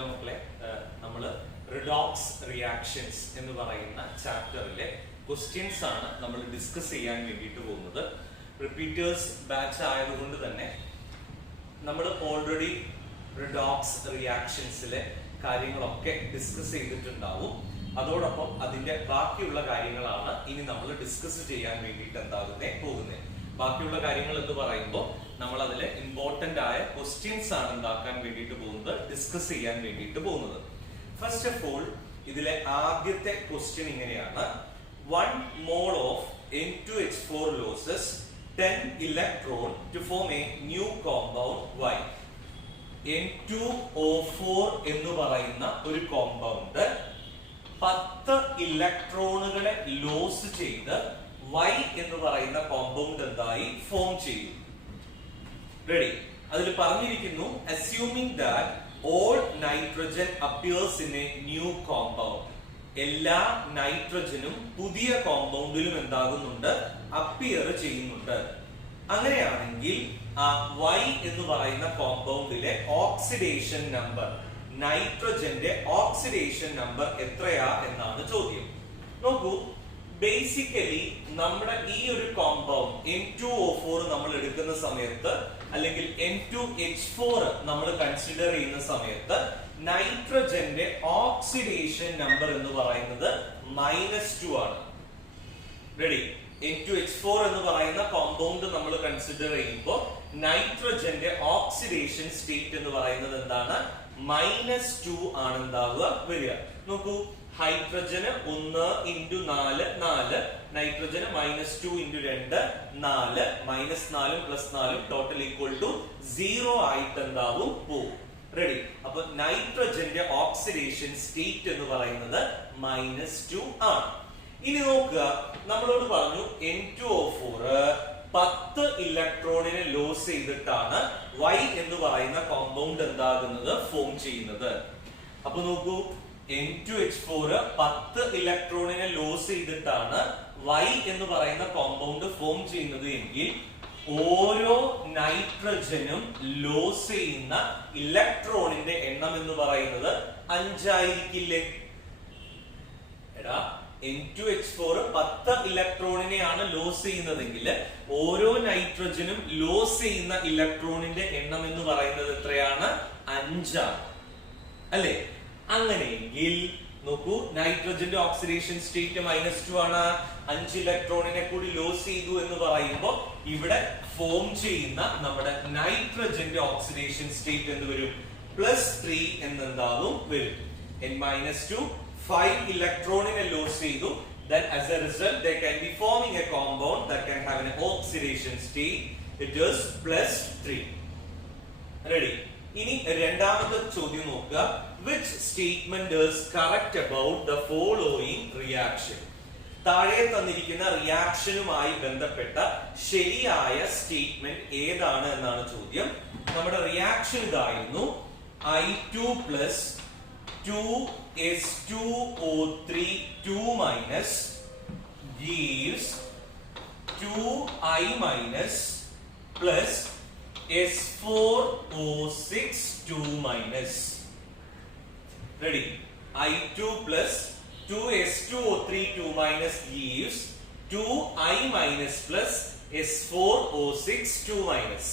Hello മക്കളെ, നമ്മൾ redox reactions എന്ന് പറയുന്ന ചാപ്റ്ററിലെ ക്വസ്റ്റ്യൻസ് ആണ് നമ്മൾ ഡിസ്കസ് ചെയ്യാൻ വേണ്ടിയിട്ട് പോകുന്നത്. റിപ്പീറ്റേഴ്സ് ബാച്ച് ആയതുകൊണ്ട് തന്നെ നമ്മൾ ഓൾറെഡി റിഡോക്സ് റിയാക്ഷൻസിലെ കാര്യങ്ങളൊക്കെ ഡിസ്കസ് ചെയ്തിട്ടുണ്ടാവും. അതോടൊപ്പം അതിന്റെ ബാക്കിയുള്ള കാര്യങ്ങളാണ് ഇനി നമ്മൾ ഡിസ്കസ് ചെയ്യാൻ വേണ്ടിയിട്ട് പോകുന്നത്. ബാക്കിയുള്ള കാര്യങ്ങൾ എന്ന് പറയുമ്പോൾ നമ്മൾ അതിലെ ഇമ്പോർട്ടന്റ് ആയ ക്വസ്റ്റ്യൻസ് ആണ് എന്താക്കാൻ വേണ്ടിയിട്ട് പോകുന്നത്, ഡിസ്കസ് ചെയ്യാൻ വേണ്ടിയിട്ട് പോകുന്നത്. ഫസ്റ്റ് ഓഫ് ഓൾ ഇതിലെ ആദ്യത്തെ ക്വസ്റ്റ്യൻ ഇങ്ങനെയാണ്: 1 mole of N2H4 loses 10 electron to form a new compound Y. N2O4 എന്ന് പറയുന്ന ഒരു കോമ്പൗണ്ട് 10 ഇലക്ട്രോണുകളെ ലോസ് ചെയ്ത് Y എന്ന് പറയുന്ന കോമ്പൗണ്ട് എന്തായി ഫോം ചെയ്യും. റെഡി? അതിൽ പറഞ്ഞിരിക്കുന്നു assuming that all nitrogen appears in A new compound. എല്ലാ നൈട്രജനും പുതിയ കോമ്പൗണ്ടിലും എന്താകുന്നുണ്ട്, അപ്പിയർ ചെയ്യുന്നുണ്ട്. അങ്ങനെയാണെങ്കിൽ ആ Y എന്ന് പറയുന്ന കോമ്പൗണ്ടിലെ ഓക്സിഡേഷൻ നമ്പർ, നൈട്രജന്റെ ഓക്സിഡേഷൻ നമ്പർ എത്രയാ എന്നാണ് ചോദ്യം. നോക്കൂ, ബേസിക്കലി നമ്മുടെ ഈ ഒരു കോമ്പൗണ്ട് N2O4 നമ്മൾ എടുക്കുന്ന സമയത്ത്, അല്ലെങ്കിൽ N2H4 നമ്മൾ കൺസിഡർ ചെയ്യുന്ന സമയത്ത്, നൈട്രജന്റെ ഓക്സിഡേഷൻ നമ്പർ എന്ന് പറയുന്നത് -2 ആണ്. റെഡി? N2H4 എന്ന് പറയുന്ന കോമ്പൗണ്ട് നമ്മൾ കൺസിഡർ ചെയ്യുമ്പോൾ നൈട്രജന്റെ ഓക്സിഡേഷൻ സ്റ്റേറ്റ് എന്ന് പറയുന്നത് എന്താണ്, -2 ആണ് എന്താവുക വരിക. നോക്കൂ, ഹൈഡ്രജന് 1 × 4 4, നൈട്രജന് -2 × 2 4, -4 + 4 ടോട്ടൽ ഈക്വൽ ടു 0 ആയിട്ട് എന്താവും പോകും. റെഡി? അപ്പൊ നൈട്രജന്റെ ഓക്സിഡേഷൻ സ്റ്റേറ്റ് എന്ന് പറയുന്നത് -2 ആണ്. ഇനി നോക്കുക, നമ്മളോട് പറഞ്ഞു N2O4 10 ഇലക്ട്രോണിനെ ലോസ് ചെയ്തിട്ടാണ് Y എന്ന് പറയുന്ന കോമ്പൗണ്ട് എന്താകുന്നത്, ഫോം ചെയ്യുന്നത്. അപ്പൊ നോക്കൂ, N2H4 10 ഇലക്ട്രോണിനെ ലോസ് ചെയ്തിട്ടാണ് Y എന്ന് പറയുന്ന കോമ്പൗണ്ട് ഫോം ചെയ്യുന്നത് എങ്കിൽ ഓരോ നൈട്രജനും ലോസ് ചെയ്യുന്ന ഇലക്ട്രോണിന്റെ എണ്ണം എന്ന് പറയുന്നത് 5 ആയിരിക്കില്ലേ? എടാ, N2H4 10 ഇലക്ട്രോണിനെയാണ് ലോസ് ചെയ്യുന്നതെങ്കിൽ ഓരോ നൈട്രജനും ലോസ് ചെയ്യുന്ന ഇലക്ട്രോണിന്റെ എണ്ണം എന്ന് പറയുന്നത് എത്രയാണ്, 5 ആണ് അല്ലേ? അങ്ങനെയെങ്കിൽ നോക്കൂ, നൈട്രജന്റെ ഓക്സിഡേഷൻ സ്റ്റേറ്റ് -2 ആണ്. 5 ഇലക്ട്രോണിനെ കൂടി ലോസ് ചെയ്തു എന്ന് പറയുമ്പോൾ ഇവിടെ ഫോം ചെയ്യുന്ന നമ്മുടെ നൈട്രജന്റെ ഓക്സിഡേഷൻ സ്റ്റേറ്റ് എന്ത് വരും, +3 എന്നെന്താവും വരും. N-2 5 ഇലക്ട്രോണിനെ ലോസ് ചെയ്തു. Then as a result they can be forming a compound that can have an oxidation state. It is +3. Ready? ഇനി രണ്ടാമത്തെ ചോദ്യം നോക്കുക. Which statement is correct about the following reaction? താഴെ തന്നിരിക്കുന്ന റിയാക്ഷനുമായി ബന്ധപ്പെട്ട ശരിയായ സ്റ്റേറ്റ്മെന്റ് ഏതാണ് എന്നാണ് ചോദ്യം. നമ്മുടെ റിയാക്ഷൻ ഇതായിരുന്നു: I2 + 2S2O3 2- gives 2I- plus S4O6 2-. Ready? I2 plus 2S2O3 2- gives 2I- plus S4O6 2-.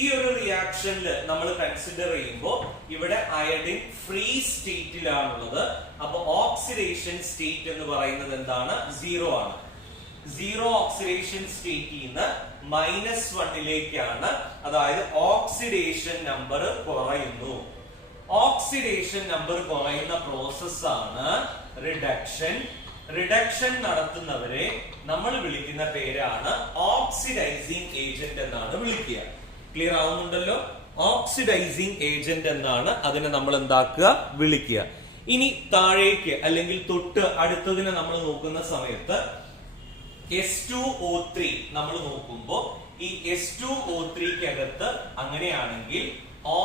ഈ ഒരു റിയാക്ഷനിൽ നമ്മൾ കൺസിഡർ ചെയ്യുമ്പോൾ ഇവിടെ അയഡിൻ ഫ്രീ സ്റ്റേറ്റിലാണുള്ളത്. അപ്പൊ ഓക്സിഡേഷൻ സ്റ്റേറ്റ് എന്ന് പറയുന്നത് എന്താണ്, 0 ആണ്. 0 ഓക്സിഡേഷൻ സ്റ്റേറ്റിൽ നിന്ന് -1ലേക്കാണ്. അതായത് ഓക്സിഡേഷൻ നമ്പർ കുറയുന്നു. ഓക്സിഡേഷൻ നമ്പർ കുറയുന്ന പ്രോസസ് ആണ് റിഡക്ഷൻ. റിഡക്ഷൻ നടത്തുന്നവരെ നമ്മൾ വിളിക്കുന്ന പേരാണ് ഓക്സിഡൈസിങ് ഏജന്റ് എന്നാണ് വിളിക്കുക. ക്ലിയർ ആവുന്നുണ്ടല്ലോ? ഓക്സിഡൈസിങ് ഏജന്റ് എന്നാണ് അതിനെ നമ്മൾ എന്താക്കുക, വിളിക്കുക. ഇനി താഴേക്ക് അല്ലെങ്കിൽ തൊട്ട് അടുത്തതിനെ നമ്മൾ നോക്കുന്ന സമയത്ത് S2O3 നമ്മൾ നോക്കുമ്പോൾ ഈ S2O3-ക്കകത്ത് അങ്ങനെയാണെങ്കിൽ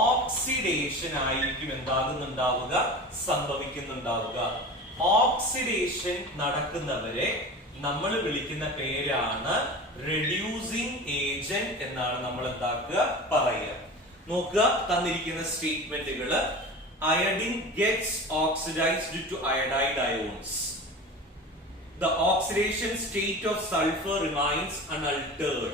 ഓക്സിഡേഷൻ ആയിരിക്കും എന്താകുന്നുണ്ടാവുക, സംഭവിക്കുന്നുണ്ടാവുക. ഓക്സിഡേഷൻ നടക്കുന്നവരെ നമ്മൾ വിളിക്കുന്ന പേരാണ് റെഡ്യൂസിംഗ് ഏജന്റ് എന്നാണ് നമ്മൾ എന്താക്കുക പറയുക. നോക്കുക, തന്നിരിക്കുന്ന സ്റ്റേറ്റ്മെന്റുകള് iodine gets oxidized to iodide ions. The oxidation state of sulfur remains unaltered.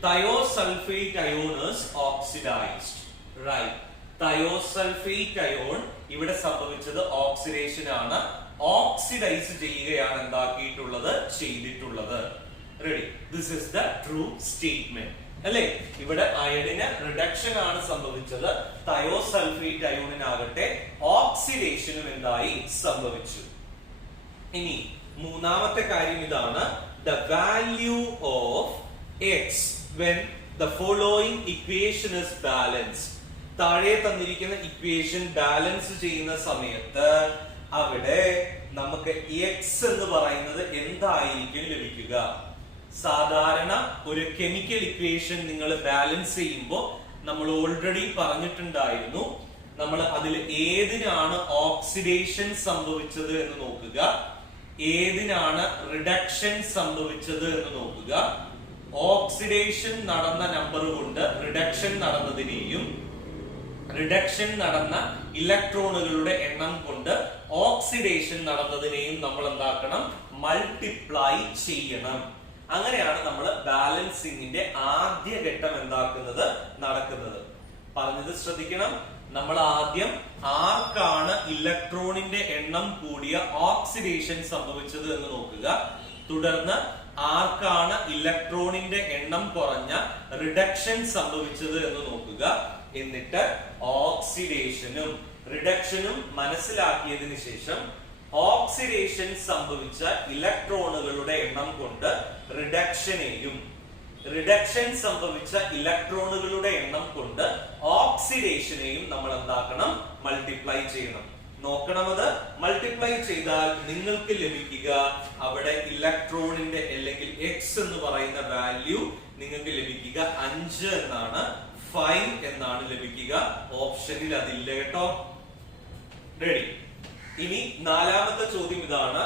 Thiosulfate ion is oxidized. Right. Thiosulfate ion ഇവിടെ സംഭവിച്ചത് ഓക്സിഡേഷൻ ആണ്. ഓക്സിഡൈസ് ചെയ്യുകയാണ് എന്താക്കിയിട്ടുള്ളത്, ചെയ്തിട്ടുള്ളത്. Ready. This is the true statement അല്ലേ. ഇവിടെ അയഡിന് റിഡക്ഷൻ ആണ് സംഭവിച്ചത്. തയോസൾഫേറ്റ് അയോണിനാകട്ടെ ഓക്സിഡേഷനും എന്തായി സംഭവിച്ചു. ഇനി മൂന്നാമത്തെ കാര്യം ഇതാണ്, the value of x when the following equation is balanced. താഴെ തന്നിരിക്കുന്ന ഇക്വേഷൻ ബാലൻസ് ചെയ്യുന്ന സമയത്ത് അവിടെ നമുക്ക് x എന്ന് പറയുന്നത് എന്തായിരിക്കും ലഭിക്കുക. സാധാരണ ഒരു കെമിക്കൽ ഇക്വേഷൻ നിങ്ങൾ ബാലൻസ് ചെയ്യുമ്പോൾ നമ്മൾ ഓൾറെഡി പറഞ്ഞിട്ടുണ്ടായിരുന്നു, നമ്മൾ അതിൽ ഏതിനാണ് ഓക്സിഡേഷൻ സംഭവിച്ചത് എന്ന് നോക്കുക, ഏതിനാണ് റിഡക്ഷൻ സംഭവിച്ചത് എന്ന് നോക്കുക. ഓക്സിഡേഷൻ നടന്ന നമ്പർ കൊണ്ട് റിഡക്ഷൻ നടന്നതിനെയും റിഡക്ഷൻ നടന്ന ഇലക്ട്രോണുകളുടെ എണ്ണം കൊണ്ട് ഓക്സിഡേഷൻ നടന്നതിനെയും നമ്മൾ എന്താക്കണം, മൾട്ടിപ്ലൈ ചെയ്യണം. അങ്ങനെയാണ് നമ്മൾ ബാലൻസിങ്ങിന്റെ ആദ്യ ഘട്ടം എന്താക്കുന്നത്, നടക്കുന്നത്. പറഞ്ഞത് ശ്രദ്ധിക്കണം. നമ്മൾ ആദ്യം ആർക്കാണ് ഇലക്ട്രോണിന്റെ എണ്ണം കൂടിയ ഓക്സിഡേഷൻ സംഭവിച്ചത് എന്ന് നോക്കുക. തുടർന്ന് ആർക്കാണ് ഇലക്ട്രോണിന്റെ എണ്ണം കുറഞ്ഞ റിഡക്ഷൻ സംഭവിച്ചത് എന്ന് നോക്കുക. എന്നിട്ട് ഓക്സിഡേഷനും റിഡക്ഷനും മനസ്സിലാക്കിയതിനു ശേഷം ഓക്സിഡേഷൻ സംഭവിച്ച ഇലക്ട്രോണുകളുടെ എണ്ണം കൊണ്ട് റിഡക്ഷനെയും റിഡക്ഷൻ സംഭവിച്ച ഇലക്ട്രോണുകളുടെ എണ്ണം കൊണ്ട് ഓക്സിഡേഷനെയും നമ്മൾ എന്താക്കണം, മൾട്ടിപ്ലൈ ചെയ്യണം. നോക്കണം, അത് മൾട്ടിപ്ലൈ ചെയ്താൽ നിങ്ങൾക്ക് ലഭിക്കുക അവിടെ ഇലക്ട്രോണിന്റെ അല്ലെങ്കിൽ എക്സ് എന്ന് പറയുന്ന വാല്യൂ നിങ്ങൾക്ക് ലഭിക്കുക 5 എന്നാണ്, 5 എന്നാണ് ലഭിക്കുക. ഓപ്ഷനിൽ അതില്ല കേട്ടോ. റെഡി. ഇനി നാലാമത്തെ ചോദ്യം ഇതാണ്,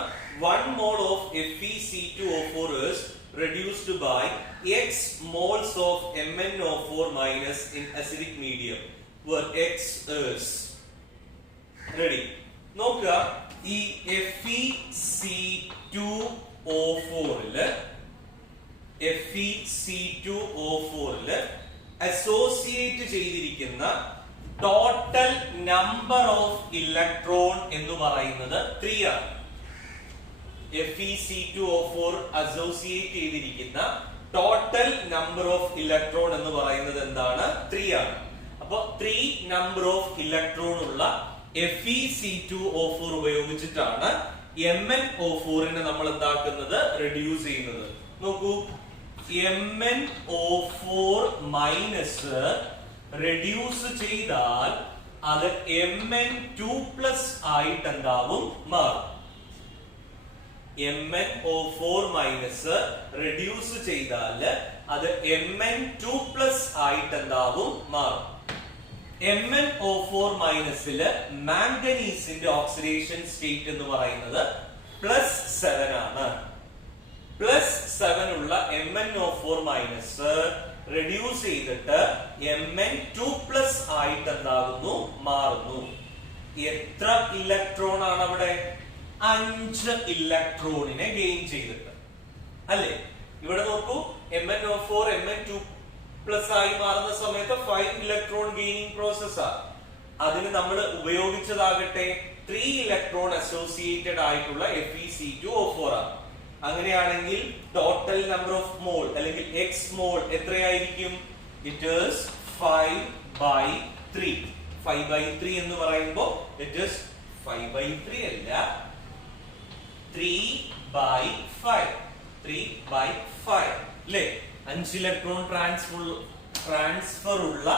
1 mole of FeC2O4 is reduced by x moles of MnO4 minus in acidic medium where x is. Ready. നോക്കുക, ഈ FeC2O4 അസോസിയേറ്റ് ചെയ്തിരിക്കുന്ന ടോട്ടൽ നമ്പർ ഓഫ് ഇലക്ട്രോൺ എന്ന് പറയുന്നത് 3 ആണ്. FeC2O4 അസോസിയേറ്റ് ചെയ്തിരിക്കുന്ന ടോട്ടൽ നമ്പർ ഓഫ് ഇലക്ട്രോൺ എന്ന് പറയുന്നത് എന്താണ്, 3 ആണ്. അപ്പൊ 3 നമ്പർ ഓഫ് ഇലക്ട്രോൺ ഉള്ള FeC2O4 ഉപയോഗിച്ചിട്ടാണ് MnO4നെ നമ്മൾ എന്താക്കുന്നത്, റെഡ്യൂസ് ചെയ്യുന്നത്. നോക്കൂ, MnO4 മൈനസ് റെഡ്യൂസ് ചെയ്താൽ അത് Mn2+ ആയിട്ട് എന്താവും, മാറും. MnO4 മൈനസ് റെഡ്യൂസ് ചെയ്താൽ അത് Mn2+ ആയിട്ട് എന്താവും, മാറും. MnO4 മൈനസില് മാംഗനീസിന്റെ ഓക്സിഡേഷൻ സ്റ്റേറ്റ് എന്ന് പറയുന്നത് +7 ആണ്. +7 ഉള്ള MnO4 മൈനസ് റെഡ്യൂസ് ചെയ്തിട്ട് Mn2+ ആയിട്ട് എന്താകുന്നു, മാറുന്നു. എത്ര ഇലക്ട്രോൺ ആണ് അവിടെ, 5 ഇലക്ട്രോണിനെ ഗെയിൻ ചെയ്തിട്ട് അല്ലേ. ഇവിടെ നോക്കൂ, MnO4 Mn2+ ആയി മാറുന്ന സമയത്ത് 5 ഇലക്ട്രോൺ ഗെയിനിങ് പ്രോസസ് ആണ്. അതിന് നമ്മൾ ഉപയോഗിച്ചതാകട്ടെ 3 ഇലക്ട്രോൺ അസോസിയേറ്റഡ് ആയിട്ടുള്ള FeC2O4 ആണ്. അങ്ങനെയാണെങ്കിൽ ടോട്ടൽ നമ്പർ ഓഫ് മോൾ അല്ലെങ്കിൽ എക്സ് മോൾ എത്രയായിരിക്കും, ഇറ്റ് ഈസ് 5/3. 5/3 എന്ന് പറയുമ്പോൾ ഇറ്റ് ഈസ് 5/3 അല്ല, 3/5. 3/5 അല്ലേ. 5 ഇലക്ട്രോൺ ട്രാൻസ്ഫർ ഉള്ള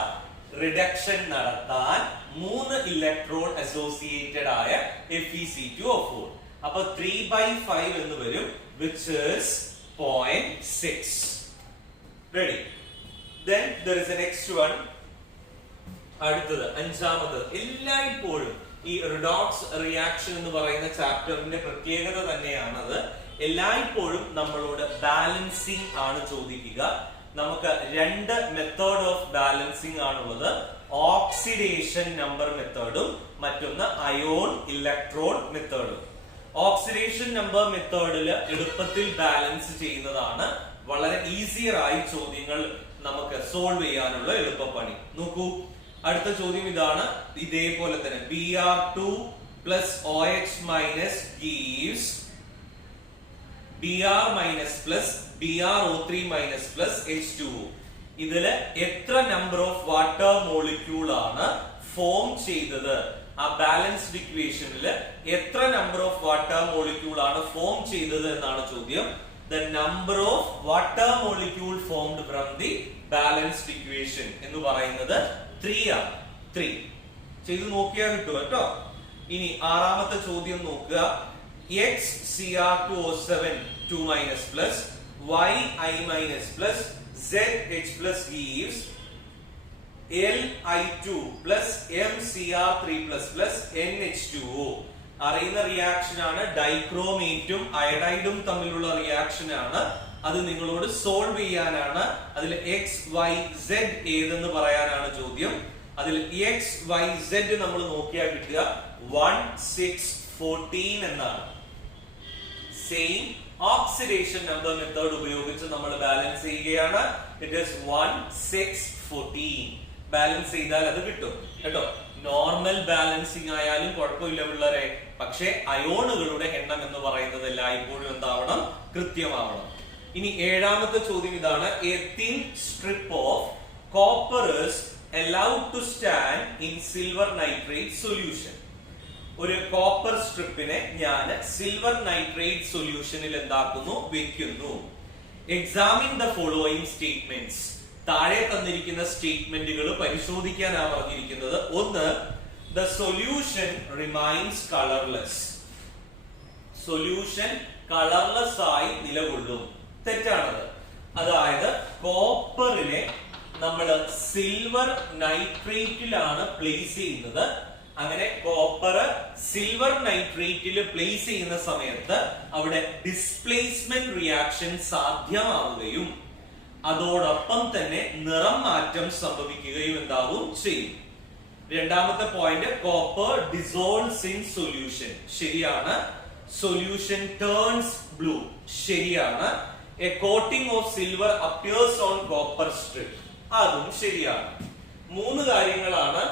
റിഡക്ഷൻ നടത്താൻ 3 ഇലക്ട്രോൺ അസോസിയേറ്റഡ് ആയ FeC2O4. അപ്പൊ 3/5 എന്ന് വരും, which is 0.6. Ready. Then there is the next one. അടുത്തത് അഞ്ചാമത്. എല്ലായ്പ്പോഴും ഈ റിഡോക്സ് റിയാക്ഷൻ എന്ന് പറയുന്ന ചാപ്റ്ററിന്റെ പ്രത്യേകത തന്നെയാണത്. എല്ലായ്പ്പോഴും നമ്മളോട് ബാലൻസിങ് ആണ് ചോദിക്കുക. നമുക്ക് 2 മെത്തേഡ് ഓഫ് ബാലൻസിങ് ആണുള്ളത്. ഓക്സിഡേഷൻ നമ്പർ മെത്തേഡും മറ്റൊന്ന് അയോൺ ഇലക്ട്രോൺ മെത്തേഡും. ഓക്സിഡേഷൻ നമ്പർ മെത്തേഡിൽ എളുപ്പത്തിൽ ബാലൻസ് ചെയ്യുന്നതാണ്. വളരെ ഈസിയർ ആയി ചോദ്യങ്ങൾ നമുക്ക് സോൾവ് ചെയ്യാനുള്ള എളുപ്പപ്പണി. നോക്കൂ, അടുത്ത ചോദ്യം ഇതാണ്. ഇതേപോലെ തന്നെ Br2 plus OH minus gives Br minus plus BrO3 minus plus H2O. ഇതില് എത്ര നമ്പർ ഓഫ് വാട്ടർ മോളിക്യൂൾ ആണ് ഫോം ചെയ്തത്? ആ ബാലൻസ്ഡ് ഇക്വേഷനിൽ എത്ര നമ്പർ ഓഫ് വാട്ടർ മോളിക്യൂൾ ആണ് ഫോം ചെയ്തത് എന്നാണ് ചോദ്യം. The number of water molecule formed from the balanced equation എന്ന് പറയുന്നത് 3 ആണ്. 3 ചെയ്തു നോക്കിയാൽ കിട്ടും കേട്ടോ. ഇനി ആറാമത്തെ ചോദ്യം നോക്കുക. XCr2O7 2 minus plus YI minus plus ZH plus gives Li2 plus MCr3 plus plus NH2O. അറിയുന്ന റിയാക്ഷൻ ആണ്. ഡൈക്രോമേറ്റും അയഡൈഡും തമ്മിലുള്ള റിയാക്ഷൻ ആണ്. അത് നിങ്ങളോട് സോൾവ് ചെയ്യാനാണ്. അതിൽ XYZ ഏതെന്ന് പറയാനാണ് ചോദ്യം. അതിൽ XYZ നമ്മൾ നോക്കിയാൽ കിട്ടുക 1 6 14 എന്നാണ്. സെയിം ഓക്സിഡേഷൻ നമ്പർ മെത്തേഡ് ഉപയോഗിച്ച് നമ്മൾ ബാലൻസ് ചെയ്യുകയാണ്. It is 1 6 14. ബാലൻസ് ചെയ്താൽ അത് കിട്ടും കേട്ടോ. നോർമൽ ബാലൻസിങ് ആയാലും കുഴപ്പമില്ല പിള്ളേരെ. പക്ഷേ അയോണുകളുടെ എണ്ണം എന്ന് പറയുന്നത് എല്ലായ്പ്പോഴും എന്താവണം? കൃത്യമാവണം. ഇനി ഏഴാമത്തെ ചോദ്യം ഇതാണ്. A thin strip of copper is allowed to stand in silver nitrate solution. ഒരു കോപ്പർ സ്ട്രിപ്പിനെ ഞാൻ സിൽവർ നൈട്രേറ്റ് സൊല്യൂഷനിൽ എന്താക്കുന്നു? വെക്കുന്നു. Examine the following statements. താഴെ തന്നിരിക്കുന്ന സ്റ്റേറ്റ്മെന്റുകൾ പരിശോധിക്കാനാണ് പറഞ്ഞിരിക്കുന്നത്. ഒന്ന്, the solution remains colorless. Solution colourless ആയി നിലകൊള്ളും. തെറ്റാണത്. അതായത് കോപ്പറിനെ നമ്മൾ സിൽവർ നൈട്രേറ്റിലാണ് പ്ലേസ് ചെയ്യുന്നത്. അങ്ങനെ കോപ്പർ സിൽവർ നൈട്രേറ്റിൽ പ്ലേസ് ചെയ്യുന്ന സമയത്ത് അവിടെ ഡിസ്പ്ലേസ്മെന്റ് റിയാക്ഷൻ സാധ്യമാവുകയും അതോടൊപ്പം തന്നെ നിറം മാറ്റം സംഭവിക്കുകയും എന്താവും ചെയ്യും. രണ്ടാമത്തെ point, copper dissolves in solution. ശരിയാണ്. Solution turns blue. ശരിയാണ്. A coating of silver appears on copper strip. അതും ശരിയാണ്. മൂന്ന് കാര്യങ്ങളാണ്.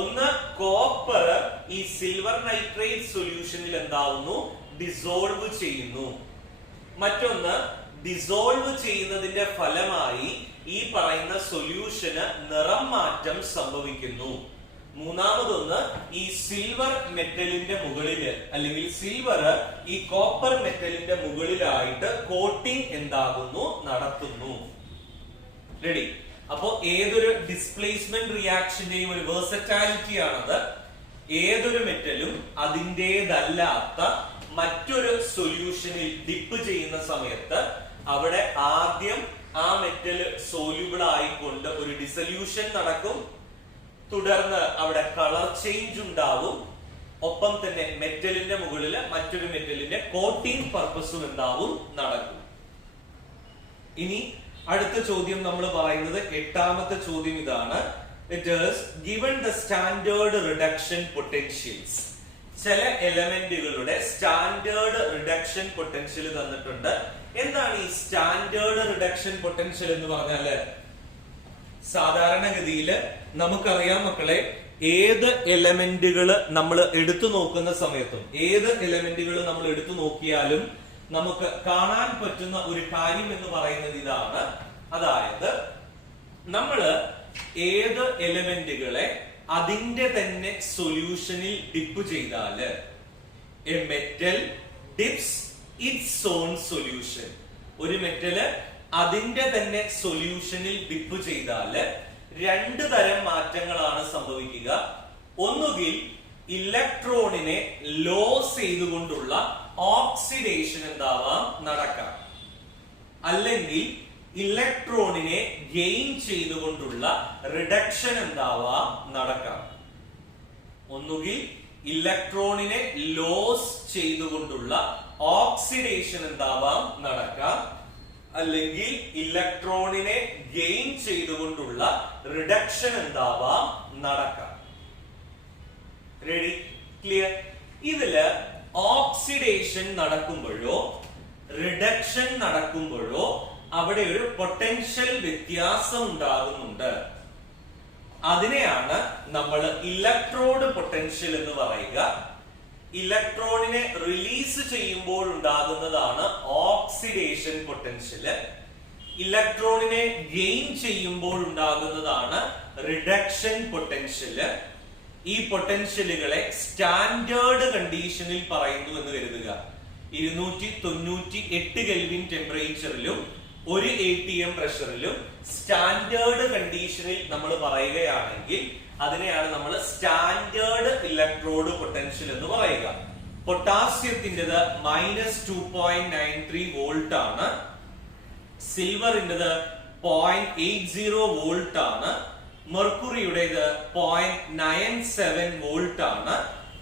ഒന്ന്, കോപ്പർ ഈ സിൽവർ നൈട്രേറ്റ് സൊല്യൂഷനിൽ എന്താവുന്നു? ഡിസോൾവ് ചെയ്യുന്നു. മറ്റൊന്ന്, ഡിസോൾവ് ചെയ്യുന്നതിന്റെ ഫലമായി ഈ പറയുന്ന സൊല്യൂഷന് നിറം മാറ്റം സംഭവിക്കുന്നു. മൂന്നാമതൊന്ന്, ഈ സിൽവർ മെറ്റലിന്റെ മുകളില് അല്ലെങ്കിൽ സിൽവർ ഈ കോപ്പർ മെറ്റലിന്റെ മുകളിലായിട്ട് കോട്ടിംഗ് എന്താകുന്നു? നടത്തുന്നു. റെഡി? അപ്പോ ഏതൊരു ഡിസ്പ്ലേസ്മെന്റ് റിയാക്ഷന്റെയും ഒരു വേഴ്സറ്റാലിറ്റി ആണത്. ഏതൊരു മെറ്റലും അതിൻ്റെതല്ലാത്ത മറ്റൊരു സൊല്യൂഷനിൽ ഡിപ്പ് ചെയ്യുന്ന സമയത്ത് അവിടെ ആദ്യം ആ മെറ്റൽ സോല്യൂബിൾ ആയിക്കൊണ്ട് ഒരു ഡിസൊല്യൂഷൻ നടക്കും. തുടർന്ന് അവിടെ കളർ ചേഞ്ച് ഉണ്ടാവും. ഒപ്പം തന്നെ മെറ്റലിന്റെ മുകളിൽ മറ്റൊരു മെറ്റലിന്റെ കോട്ടിംഗ് പർപ്പസും എന്താവും? നടക്കും. ഇനി അടുത്ത ചോദ്യം നമ്മൾ പറയുന്നത് എട്ടാമത്തെ ചോദ്യം ഇതാണ്. It is given the standard reduction potentials. ചില എലമെന്റുകളുടെ സ്റ്റാൻഡേർഡ് റിഡക്ഷൻ പൊട്ടൻഷ്യൽ തന്നിട്ടുണ്ട്. എന്താണ് ഈ സ്റ്റാൻഡേർഡ് റിഡക്ഷൻ പൊട്ടൻഷ്യൽ എന്ന് പറഞ്ഞാല്? സാധാരണഗതിയിൽ നമുക്കറിയാം മക്കളെ, ഏത് എലമെന്റുകൾ നമ്മൾ എടുത്തു നോക്കുന്ന സമയത്തും ഏത് എലമെന്റുകൾ നമ്മൾ എടുത്തു നോക്കിയാലും നമുക്ക് കാണാൻ പറ്റുന്ന ഒരു കാര്യം എന്ന് പറയുന്നത് ഇതാണ്. അതായത് നമ്മള് ഏത് എലമെന്റുകളെ അതിന്റെ തന്നെ സൊല്യൂഷനിൽ ഡിപ്പ് ചെയ്താല് A metal dips it's on solution. ഒരു മെറ്റല് അതിന്റെ തന്നെ സൊല്യൂഷനിൽ ഡിപ്പ് ചെയ്താല് രണ്ട് തരം മാറ്റങ്ങളാണ് സംഭവിക്കുക. ഒന്നുകിൽ ഇലക്ട്രോണിനെ ലോസ് ചെയ്തുകൊണ്ടുള്ള ഓക്സിഡേഷൻ എന്താവാം? നടക്കാം. അല്ലെങ്കിൽ ഇലക്ട്രോണിനെ ഗെയിൻ ചെയ്തുകൊണ്ടുള്ള റിഡക്ഷൻ എന്താവാം? നടക്കാം. ഒന്നുകിൽ ഇലക്ട്രോണിനെ ലോസ് ചെയ്തുകൊണ്ടുള്ള ഓക്സിഡേഷൻ എന്താവാം? നടക്കാം. അല്ലെങ്കിൽ ഇലക്ട്രോണിനെ ഗെയിൻ ചെയ്തുകൊണ്ടുള്ള റിഡക്ഷൻ എന്താവാം? നടക്കാം. റെഡി? ക്ലിയർ? ഇതില് ഓക്സിഡേഷൻ നടക്കുമ്പോഴോ റിഡക്ഷൻ നടക്കുമ്പോഴോ അവിടെ ഒരു പൊട്ടൻഷ്യൽ വ്യത്യാസം ഉണ്ടാകുന്നുണ്ട്. അതിനെയാണ് നമ്മൾ ഇലക്ട്രോഡ് പൊട്ടൻഷ്യൽ എന്ന് പറയുക. ഇലക്ട്രോണിനെ റിലീസ് ചെയ്യുമ്പോൾ ഉണ്ടാകുന്നതാണ് ഓക്സിഡേഷൻ പൊട്ടൻഷ്യൽ. ഇലക്ട്രോണിനെ ഗെയിൻ ചെയ്യുമ്പോൾ ഉണ്ടാകുന്നതാണ് റിഡക്ഷൻ പൊട്ടൻഷ്യൽ. ഈ പൊട്ടൻഷ്യലുകളെ സ്റ്റാൻഡേർഡ് കണ്ടീഷനിൽ പറയുന്നു എന്ന് കരുതുക. 298 കെൽവിൻ ടെമ്പറേച്ചറിലും 1 atm പ്രഷറിലും സ്റ്റാൻഡേർഡ് കണ്ടീഷനിൽ നമ്മൾ പറയുകയാണെങ്കിൽ അതിനെയാണ് നമ്മൾ സ്റ്റാൻഡേർഡ് ഇലക്ട്രോഡ് പൊട്ടൻഷ്യൽ എന്ന് പറയുക. പൊട്ടാസ്യത്തിൻ്റെത് -2.93 വോൾട്ട് ആണ്. സിൽവറിൻ്റെത് 0.80 വോൾട്ട് ആണ്. മെർക്കുറിയുടേത് 0.97 വോൾട്ട് ആണ്.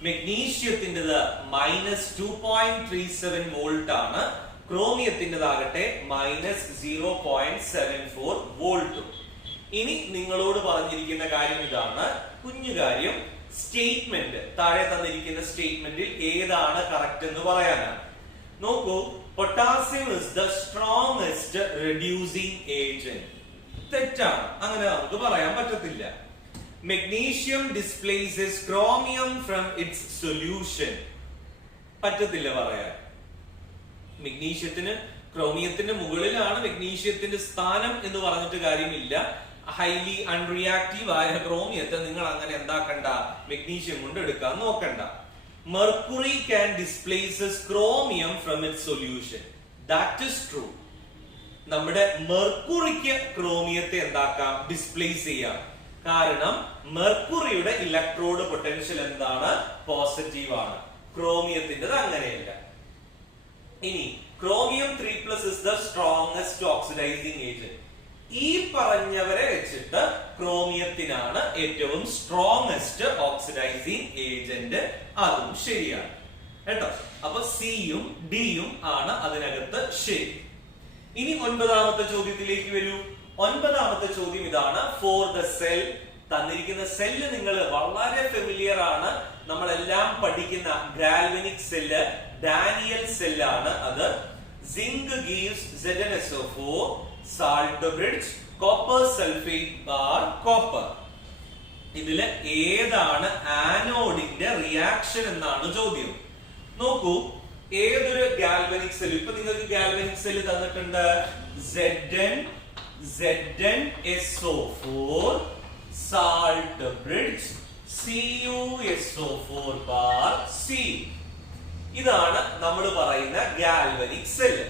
മെഗ്നീഷ്യത്തിൻ്റെത് -2.37 വോൾട്ട് ആണ്. ക്രോമിയത്തിൻ്റെതാകട്ടെ -0.74 വോൾട്ടും. ഇനി നിങ്ങളോട് പറഞ്ഞിരിക്കുന്ന കാര്യം ഇതാണ്, കുഞ്ഞു കാര്യം. സ്റ്റേറ്റ്മെന്റ് താഴെ തന്നിരിക്കുന്ന സ്റ്റേറ്റ്മെന്റിൽ ഏതാണ് കറക്റ്റ് എന്ന് പറയാനാണ്. നോക്കൂ, potassium is the strongest reducing agent. തെറ്റാണ്, അങ്ങനെ നമുക്ക് പറയാൻ പറ്റത്തില്ല. Magnesium displaces chromium from it's solution. പറ്റത്തില്ല പറയാൻ. മെഗ്നീഷ്യത്തിന് ക്രോമിയത്തിന്റെ മുകളിലാണ് മെഗ്നീഷ്യത്തിന്റെ സ്ഥാനം എന്ന് പറഞ്ഞിട്ട് കാര്യമില്ല. ഹൈലി അൺറിയാക്റ്റീവ് ആയ ക്രോമിയത്തെ നിങ്ങൾ അങ്ങനെ എന്താക്കണ്ട, മെഗ്നീഷ്യം കൊണ്ട് എടുക്കാൻ നോക്കണ്ട. Mercury can displaces chromium from it's solution. That is true. നമ്മുടെ മെർക്കുറിക്ക് ക്രോമിയത്തെ എന്താക്കാം, ഡിസ്പ്ലേസ് ചെയ്യാം. കാരണം മെർക്കുറിയുടെ ഇലക്ട്രോഡ് പൊട്ടൻഷ്യൽ എന്താണ്, പോസിറ്റീവ് ആണ്. ക്രോമിയത്തിൻ്റെത് അങ്ങനെയല്ല. ഇനി chromium 3+ is the strongest oxidising agent. ഈ പറഞ്ഞവരെ വെച്ചിട്ട് ക്രോമിയത്തിനാണ് ഏറ്റവും സ്ട്രോങ്സ്റ്റ് ഓക്സിഡൈസിംഗ് ഏജന്റ്. അതും ശരിയാണ് കേട്ടോ. അപ്പൊ സിയും ഡിയും ആണ് അതിനകത്ത് ശരി. ഇനി 9ാമത്തെ ചോദ്യത്തിലേക്ക് വരൂ. 9ാമത്തെ ചോദ്യം ഇതാണ്. ഫോർ ദ സെൽ, തന്നിരിക്കുന്ന സെല്ല് നിങ്ങൾ വളരെ ഫെമിലിയർ ആണ്, നമ്മളെല്ലാം പഠിക്കുന്ന ഗാൽവനിക് സെല്ല്, ഡാനിയൽ സെല്ലാണ് അത്. Zinc gives ZnSO4, salt bridge, copper sulphate bar copper. ഇതില് ഏതാണ് ആനോഡിന്റെ റിയാക്ഷൻ എന്നാണ് ചോദ്യം. നോക്കൂ, ഏതൊരു ഗാൽവനിക് സെൽ, ഇപ്പൊ നിങ്ങൾക്ക് ഗാൽവനിക് സെൽ തന്നിട്ടുണ്ട്. ZnSO4, salt bridge, CuSO4 bar C. ഇതാണ് നമ്മൾ പറയുന്ന ഗാൽവനിക് സെല്ല്.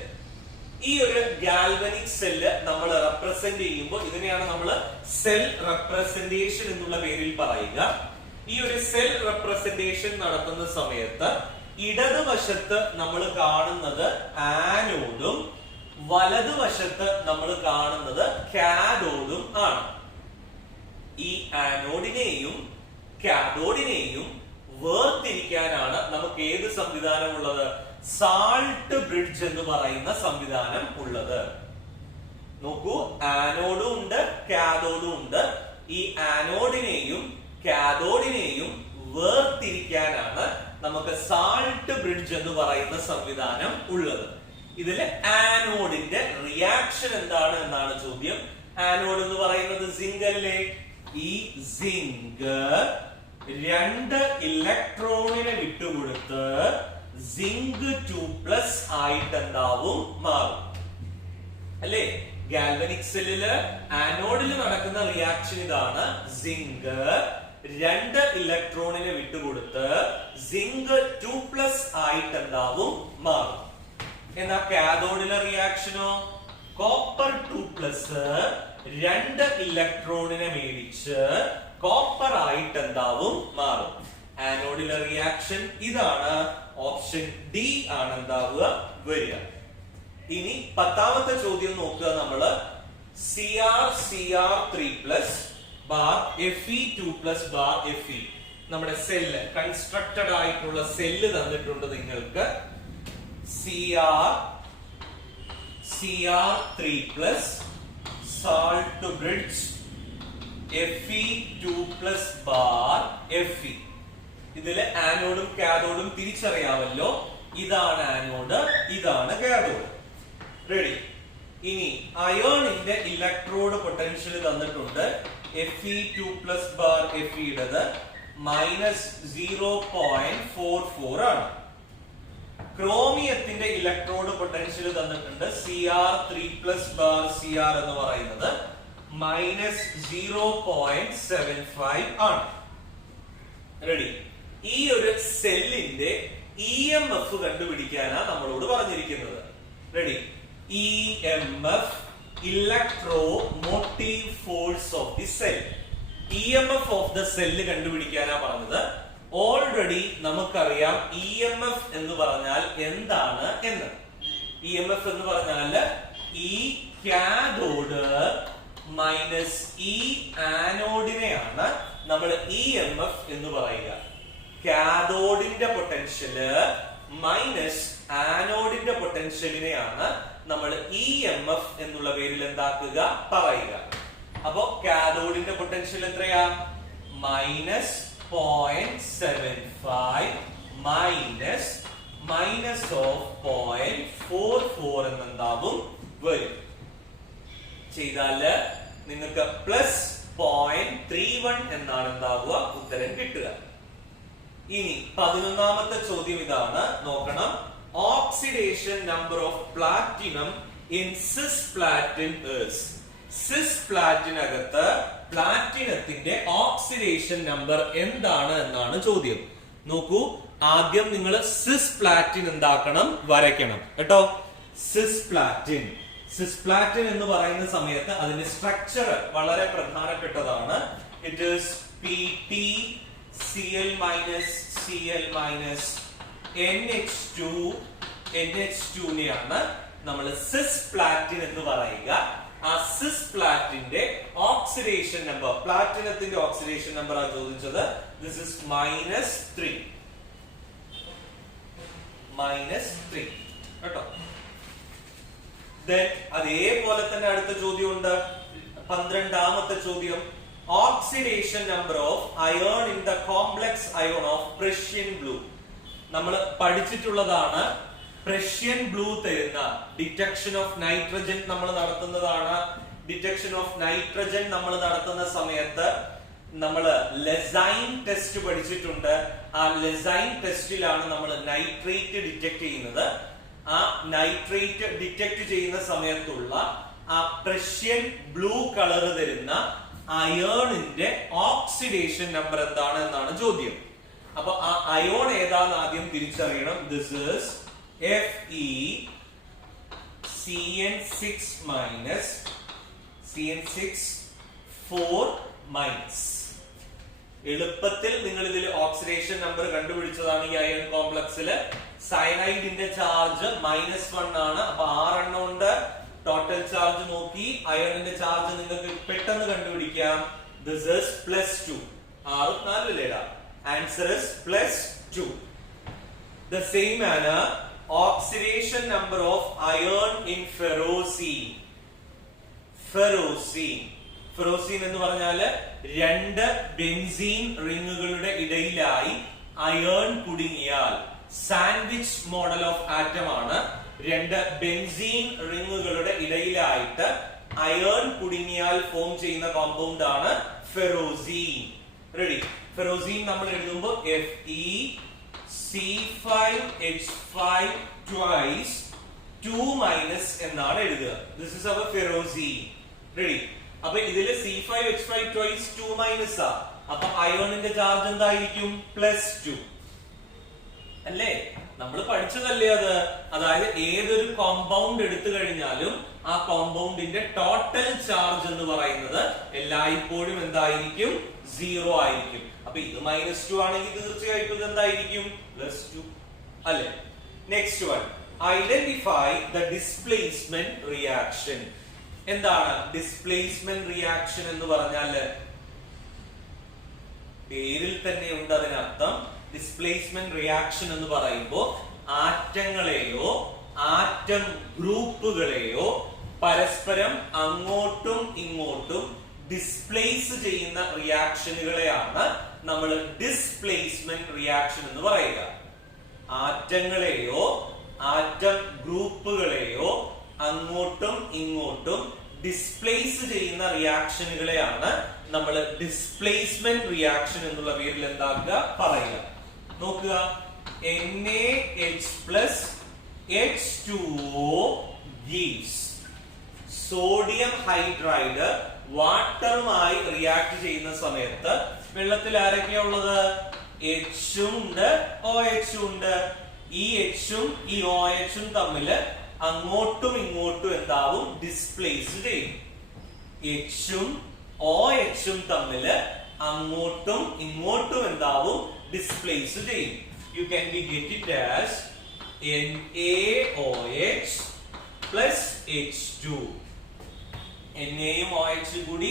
ഈ ഒരു ഗാൽവനിക് സെല്ല് നമ്മൾ റെപ്രസെന്റ് ചെയ്യുമ്പോൾ ഇതിനെയാണ് നമ്മൾ സെൽ റെപ്രസെന്റേഷൻ എന്നുള്ള പേരിൽ പറയുക. ഈ ഒരു സെൽ റെപ്രസെന്റേഷൻ നടത്തുന്ന സമയത്ത് ഇടതുവശത്ത് നമ്മൾ കാണുന്നത് ആനോഡും വലതുവശത്ത് നമ്മൾ കാണുന്നത് കാഥോഡും ആണ്. ഈ ആനോഡിനെയും കാഥോഡിനെയും വേർതിരിക്കാനാണ് നമുക്ക് ഏത് സംവിധാനം ഉള്ളത്, സാൾട്ട് ബ്രിഡ്ജ് എന്ന് പറയുന്ന സംവിധാനം ഉള്ളത്. നോക്കൂ, ആനോഡും ഉണ്ട് കാഥോഡും ഉണ്ട്. ഈ ആനോഡിനെയും കാഥോഡിനെയും വേർതിരിക്കാനാണ് നമുക്ക് സാൾട്ട് ബ്രിഡ്ജ് എന്ന് പറയുന്ന സംവിധാനം ഉള്ളത്. ഇതില് ആനോഡിന്റെ റിയാക്ഷൻ എന്താണ് എന്നാണ് ചോദ്യം. ആനോഡ് എന്ന് പറയുന്നത് സിങ്ക് അല്ലേ? ഈ സിങ്ക് 2 ഇലക്ട്രോണിനെ വിട്ടുകൊടുത്ത് സിങ്ക് 2+ ആയിട്ട് എന്താവും, മാറും അല്ലേ? ഗാൽവനിക് സെല്ലില് ആനോഡിൽ നടക്കുന്ന റിയാക്ഷൻ ഇതാണ്. സിങ്ക് 2 ഇലക്ട്രോണിനെ വിട്ടുകൊടുത്ത് സിങ്ക് 2+ ആയിട്ട് എന്താവും, മാറും. എന്നാ കാഥോഡിലെ റിയാക്ഷനോ, കോപ്പർ 2+ 2 ഇലക്ട്രോണിനെ മേടിച്ച് കോപ്പർ ആയിട്ട് എന്താവും, മാറും. ആനോഡിലെ റിയാക്ഷൻ ഇതാണ്. ഓപ്ഷൻ ഡി ആണ് എന്താവുക, വരിക. ഇനി 10ാമത്തെ ചോദ്യം നോക്കുക. നമ്മള് Cr3+ bar Fe2+ bar Fe. നമ്മുടെ സെല്ല്, കൺസ്ട്രക്റ്റഡ് ആയിട്ടുള്ള സെല്ല് തന്നിട്ടുണ്ട് നിങ്ങൾക്ക്. Cr3+ salt bridge Fe2+ bar Fe. ഇതില് ആനോഡും കാഥോഡും തിരിച്ചറിയാമല്ലോ. ഇതാണ് ആനോഡ്, ഇതാണ് കാഥോഡ്. റെഡി? ഇനി അയോണിന്റെ ഇലക്ട്രോഡ് പൊട്ടൻഷ്യൽ തന്നിട്ടുണ്ട്. Fe2+ ബാർ Fe യുടേത് -0.44 ആണ്. ക്രോമിയത്തിന്റെ ഇലക്ട്രോഡ് പൊട്ടൻഷ്യൽ തന്നിട്ടുണ്ട്. Cr3+ ബാർ Cr എന്ന് പറയുന്നത് -0.75 ആണ്. റെഡി? ഈ ഒരു സെല്ലിന്റെ EMF കണ്ടുപിടിക്കാനാണ് നമ്മളോട് പറഞ്ഞിരിക്കുന്നത്. Ready? EMF, electromotive force of the cell. EMF of the cell കണ്ടുപിടിക്കാനാ പറഞ്ഞത്. ഓൾറെഡി നമുക്കറിയാം EMF എന്ന് പറഞ്ഞാൽ എന്താണ് എന്ന്. EMF എന്ന് പറഞ്ഞാൽ ഈ കാഥോഡ് മൈനസ് ഈ ആനോഡിനെയാണ് നമ്മൾ EMF എന്ന് പറയുക. കാഥോഡിന്റെ പൊട്ടൻഷ്യല് മൈനസ് ആനോഡിന്റെ പൊട്ടൻഷ്യലിനെയാണ് നമ്മൾ EMF എന്നുള്ള പേരിൽ എന്താക്കുക, പറയുക. അപ്പോ കാഥോഡിന്റെ പൊട്ടൻഷ്യൽ എത്രയാ? -0.75 -0.44 എന്നെന്താവും വരും. ചെയ്താല് നിങ്ങൾക്ക് +0.31 എന്നാണ് എന്താവുക, ഉത്തരം കിട്ടുക. ഇനി 11ാമത്തെ ചോദ്യം ഇതാണ്, നോക്കണം. Oxidation number of platinum in cisplatin is. സിസ്പ്ലാറ്റിനകത്ത് പ്ലാറ്റിനത്തിന്റെ ഓക്സിഡേഷൻ നമ്പർ എന്താണ് എന്നാണ് ചോദ്യം. നോക്കൂ, ആദ്യം നിങ്ങൾ സിസ്പ്ലാറ്റിൻ എന്താക്കണം, വരയ്ക്കണം കേട്ടോ. സിസ്പ്ലാറ്റിൻ എന്ന് പറയുന്ന സമയത്ത് അതിന്റെ സ്ട്രക്ചർ വളരെ പ്രധാനപ്പെട്ടതാണ്. It is Pt Cl NH2 നെയാണ് നമ്മൾ സിസ്പ്ലാറ്റിൻ എന്ന് പറയുക. ആ സിസ്പ്ലാറ്റിന്റെ ഓക്സിഡേഷൻ നമ്പർ, പ്ലാറ്റിനത്തിന്റെ ഓക്സിഡേഷൻ നമ്പർ ആണ് ചോദിച്ചത്. ദിസ് ഇസ് -3 കേട്ടോ. അതേപോലെ തന്നെ അടുത്ത ചോദ്യമുണ്ട്, 12ാമത്തെ ചോദ്യം. Oxidation number of ion in the complex ion of Prussian blue. നമ്മൾ പഠിച്ചിട്ടുള്ളതാണ്. പ്രഷ്യൻ ബ്ലൂ തരുന്ന ഡിറ്റക്ഷൻ ഓഫ് നൈട്രജൻ നമ്മൾ നടത്തുന്നതാണ്. ഡിറ്റക്ഷൻ ഓഫ് നൈട്രജൻ നമ്മൾ നടത്തുന്ന സമയത്ത് നമ്മൾ ലെസൈൻ ടെസ്റ്റ് പഠിച്ചിട്ടുണ്ട്. ആ ലെസൈൻ ടെസ്റ്റിലാണ് നമ്മൾ നൈട്രേറ്റ് ഡിറ്റക്ട് ചെയ്യുന്നത്. ആ നൈട്രേറ്റ് ഡിറ്റക്ട് ചെയ്യുന്ന സമയത്തുള്ള ആ പ്രഷ്യൻ ബ്ലൂ കളർ തരുന്ന അയോണിന്റെ ഓക്സിഡേഷൻ നമ്പർ എന്താണ് എന്നാണ് ചോദ്യം. അപ്പൊ ആ അയോൺ ഏതാന്ന് ആദ്യം തിരിച്ചറിയണം. This is FeCN6-4-. എളുപ്പത്തിൽ നിങ്ങൾ ഇതിൽ ഓക്സിഡേഷൻ നമ്പർ കണ്ടുപിടിച്ചതാണ്. ഈ അയൺ കോംപ്ലക്സില് സയനൈഡിന്റെ ചാർജ് -1 ആണ്. അപ്പൊ 6 എണ്ണം ഉണ്ട്. ടോട്ടൽ ചാർജ് നോക്കി അയണിന്റെ ചാർജ് നിങ്ങൾക്ക് പെട്ടെന്ന് കണ്ടുപിടിക്കാം. This is +2. 6 4 ലേടാ. Answer is +2. The same manner, oxidation number of iron in ferrocene. Ferrocene എന്ന് പറഞ്ഞാല് 2 ബെൻസീൻ റിങ്ങുകളുടെ ഇടയിലായി അയേൺ കുടുങ്ങിയാൽ, സാൻഡ്വിച്ച് മോഡൽ ഓഫ് ആറ്റം ആണ്. 2 ബെൻസീൻ റിങ്ങുകളുടെ ഇടയിലായിട്ട് അയേൺ കുടുങ്ങിയാൽ ഫോം ചെയ്യുന്ന കോമ്പൗണ്ട് ആണ് ഫെറോസീൻ. റെഡി? ഫെറോസീൻ നമ്മൾ എഴുതുമ്പോൾ FeC5H5 twice 2- എന്നാണ് എഴുതുക. This is our ferrocene. Ready? അപ്പൊ ഇതില് C5H5 twice 2- ആ. അപ്പൊ അയോണിന്റെ ചാർജ് എന്തായിരിക്കും? +2 അല്ലേ? നമ്മൾ പഠിച്ചതല്ലേ അത്. അതായത് ഏതൊരു കോമ്പൗണ്ട് എടുത്തു കഴിഞ്ഞാലും ആ കോമ്പൗണ്ടിന്റെ ടോട്ടൽ ചാർജ് എന്ന് പറയുന്നത് എല്ലായ്പ്പോഴും എന്തായിരിക്കും? 0 ആയിരിക്കും. അപ്പൊ ഇത് -2 ആണെങ്കിൽ തീർച്ചയായിട്ടും ഇത് എന്തായിരിക്കും? +2 അല്ലേ? Next one, identify the displacement reaction. എന്താണ് ഡിസ്പ്ലേസ്മെന്റ് റിയാക്ഷൻ എന്ന് പറഞ്ഞാല്? പേരിൽ തന്നെ ഉണ്ട് അതിനർത്ഥം. ഡിസ്പ്ലേസ്മെന്റ് റിയാക്ഷൻ എന്ന് പറയുമ്പോൾ ആറ്റങ്ങളെയോ ആറ്റം ഗ്രൂപ്പുകളെയോ പരസ്പരം അങ്ങോട്ടും ഇങ്ങോട്ടും ഡിസ്പ്ലേസ് ചെയ്യുന്ന റിയാക്ഷനുകളെയാണ് നമ്മൾ ഡിസ്പ്ലേസ്മെന്റ് റിയാക്ഷൻ എന്ന് പറയുക. ആറ്റങ്ങളെയോ ആറ്റം ഗ്രൂപ്പുകളെയോ അങ്ങോട്ടും ഇങ്ങോട്ടും ഡിസ്പ്ലേസ് ചെയ്യുന്ന റിയാക്ഷനുകളെയാണ് നമ്മൾ ഡിസ്പ്ലേസ്മെന്റ് റിയാക്ഷൻ എന്നുള്ള പേരിൽ എന്താക്കുക പറയുക. നോക്കുക, NaH plus H2O gives sodium hydride വാട്ടറുമായി റിയാക്ട് ചെയ്യുന്ന സമയത്ത് വെള്ളത്തിൽ ആരൊക്കെയാ ഉള്ളത്? എച്ചും ഉണ്ട്, OH ഉണ്ട്. ഈ എച്ചും ഈ OH തമ്മിൽ അങ്ങോട്ടും ഇങ്ങോട്ടും എന്താവും? ഡിസ്പ്ലേസ് ചെയ്യും. എച്ചും OH തമ്മിൽ അങ്ങോട്ടും ഇങ്ങോട്ടും എന്താവും? ഡിസ്പ്ലേസ് ചെയ്യും. You can be get it as NaOH plus H2. Naയും OH കൂടി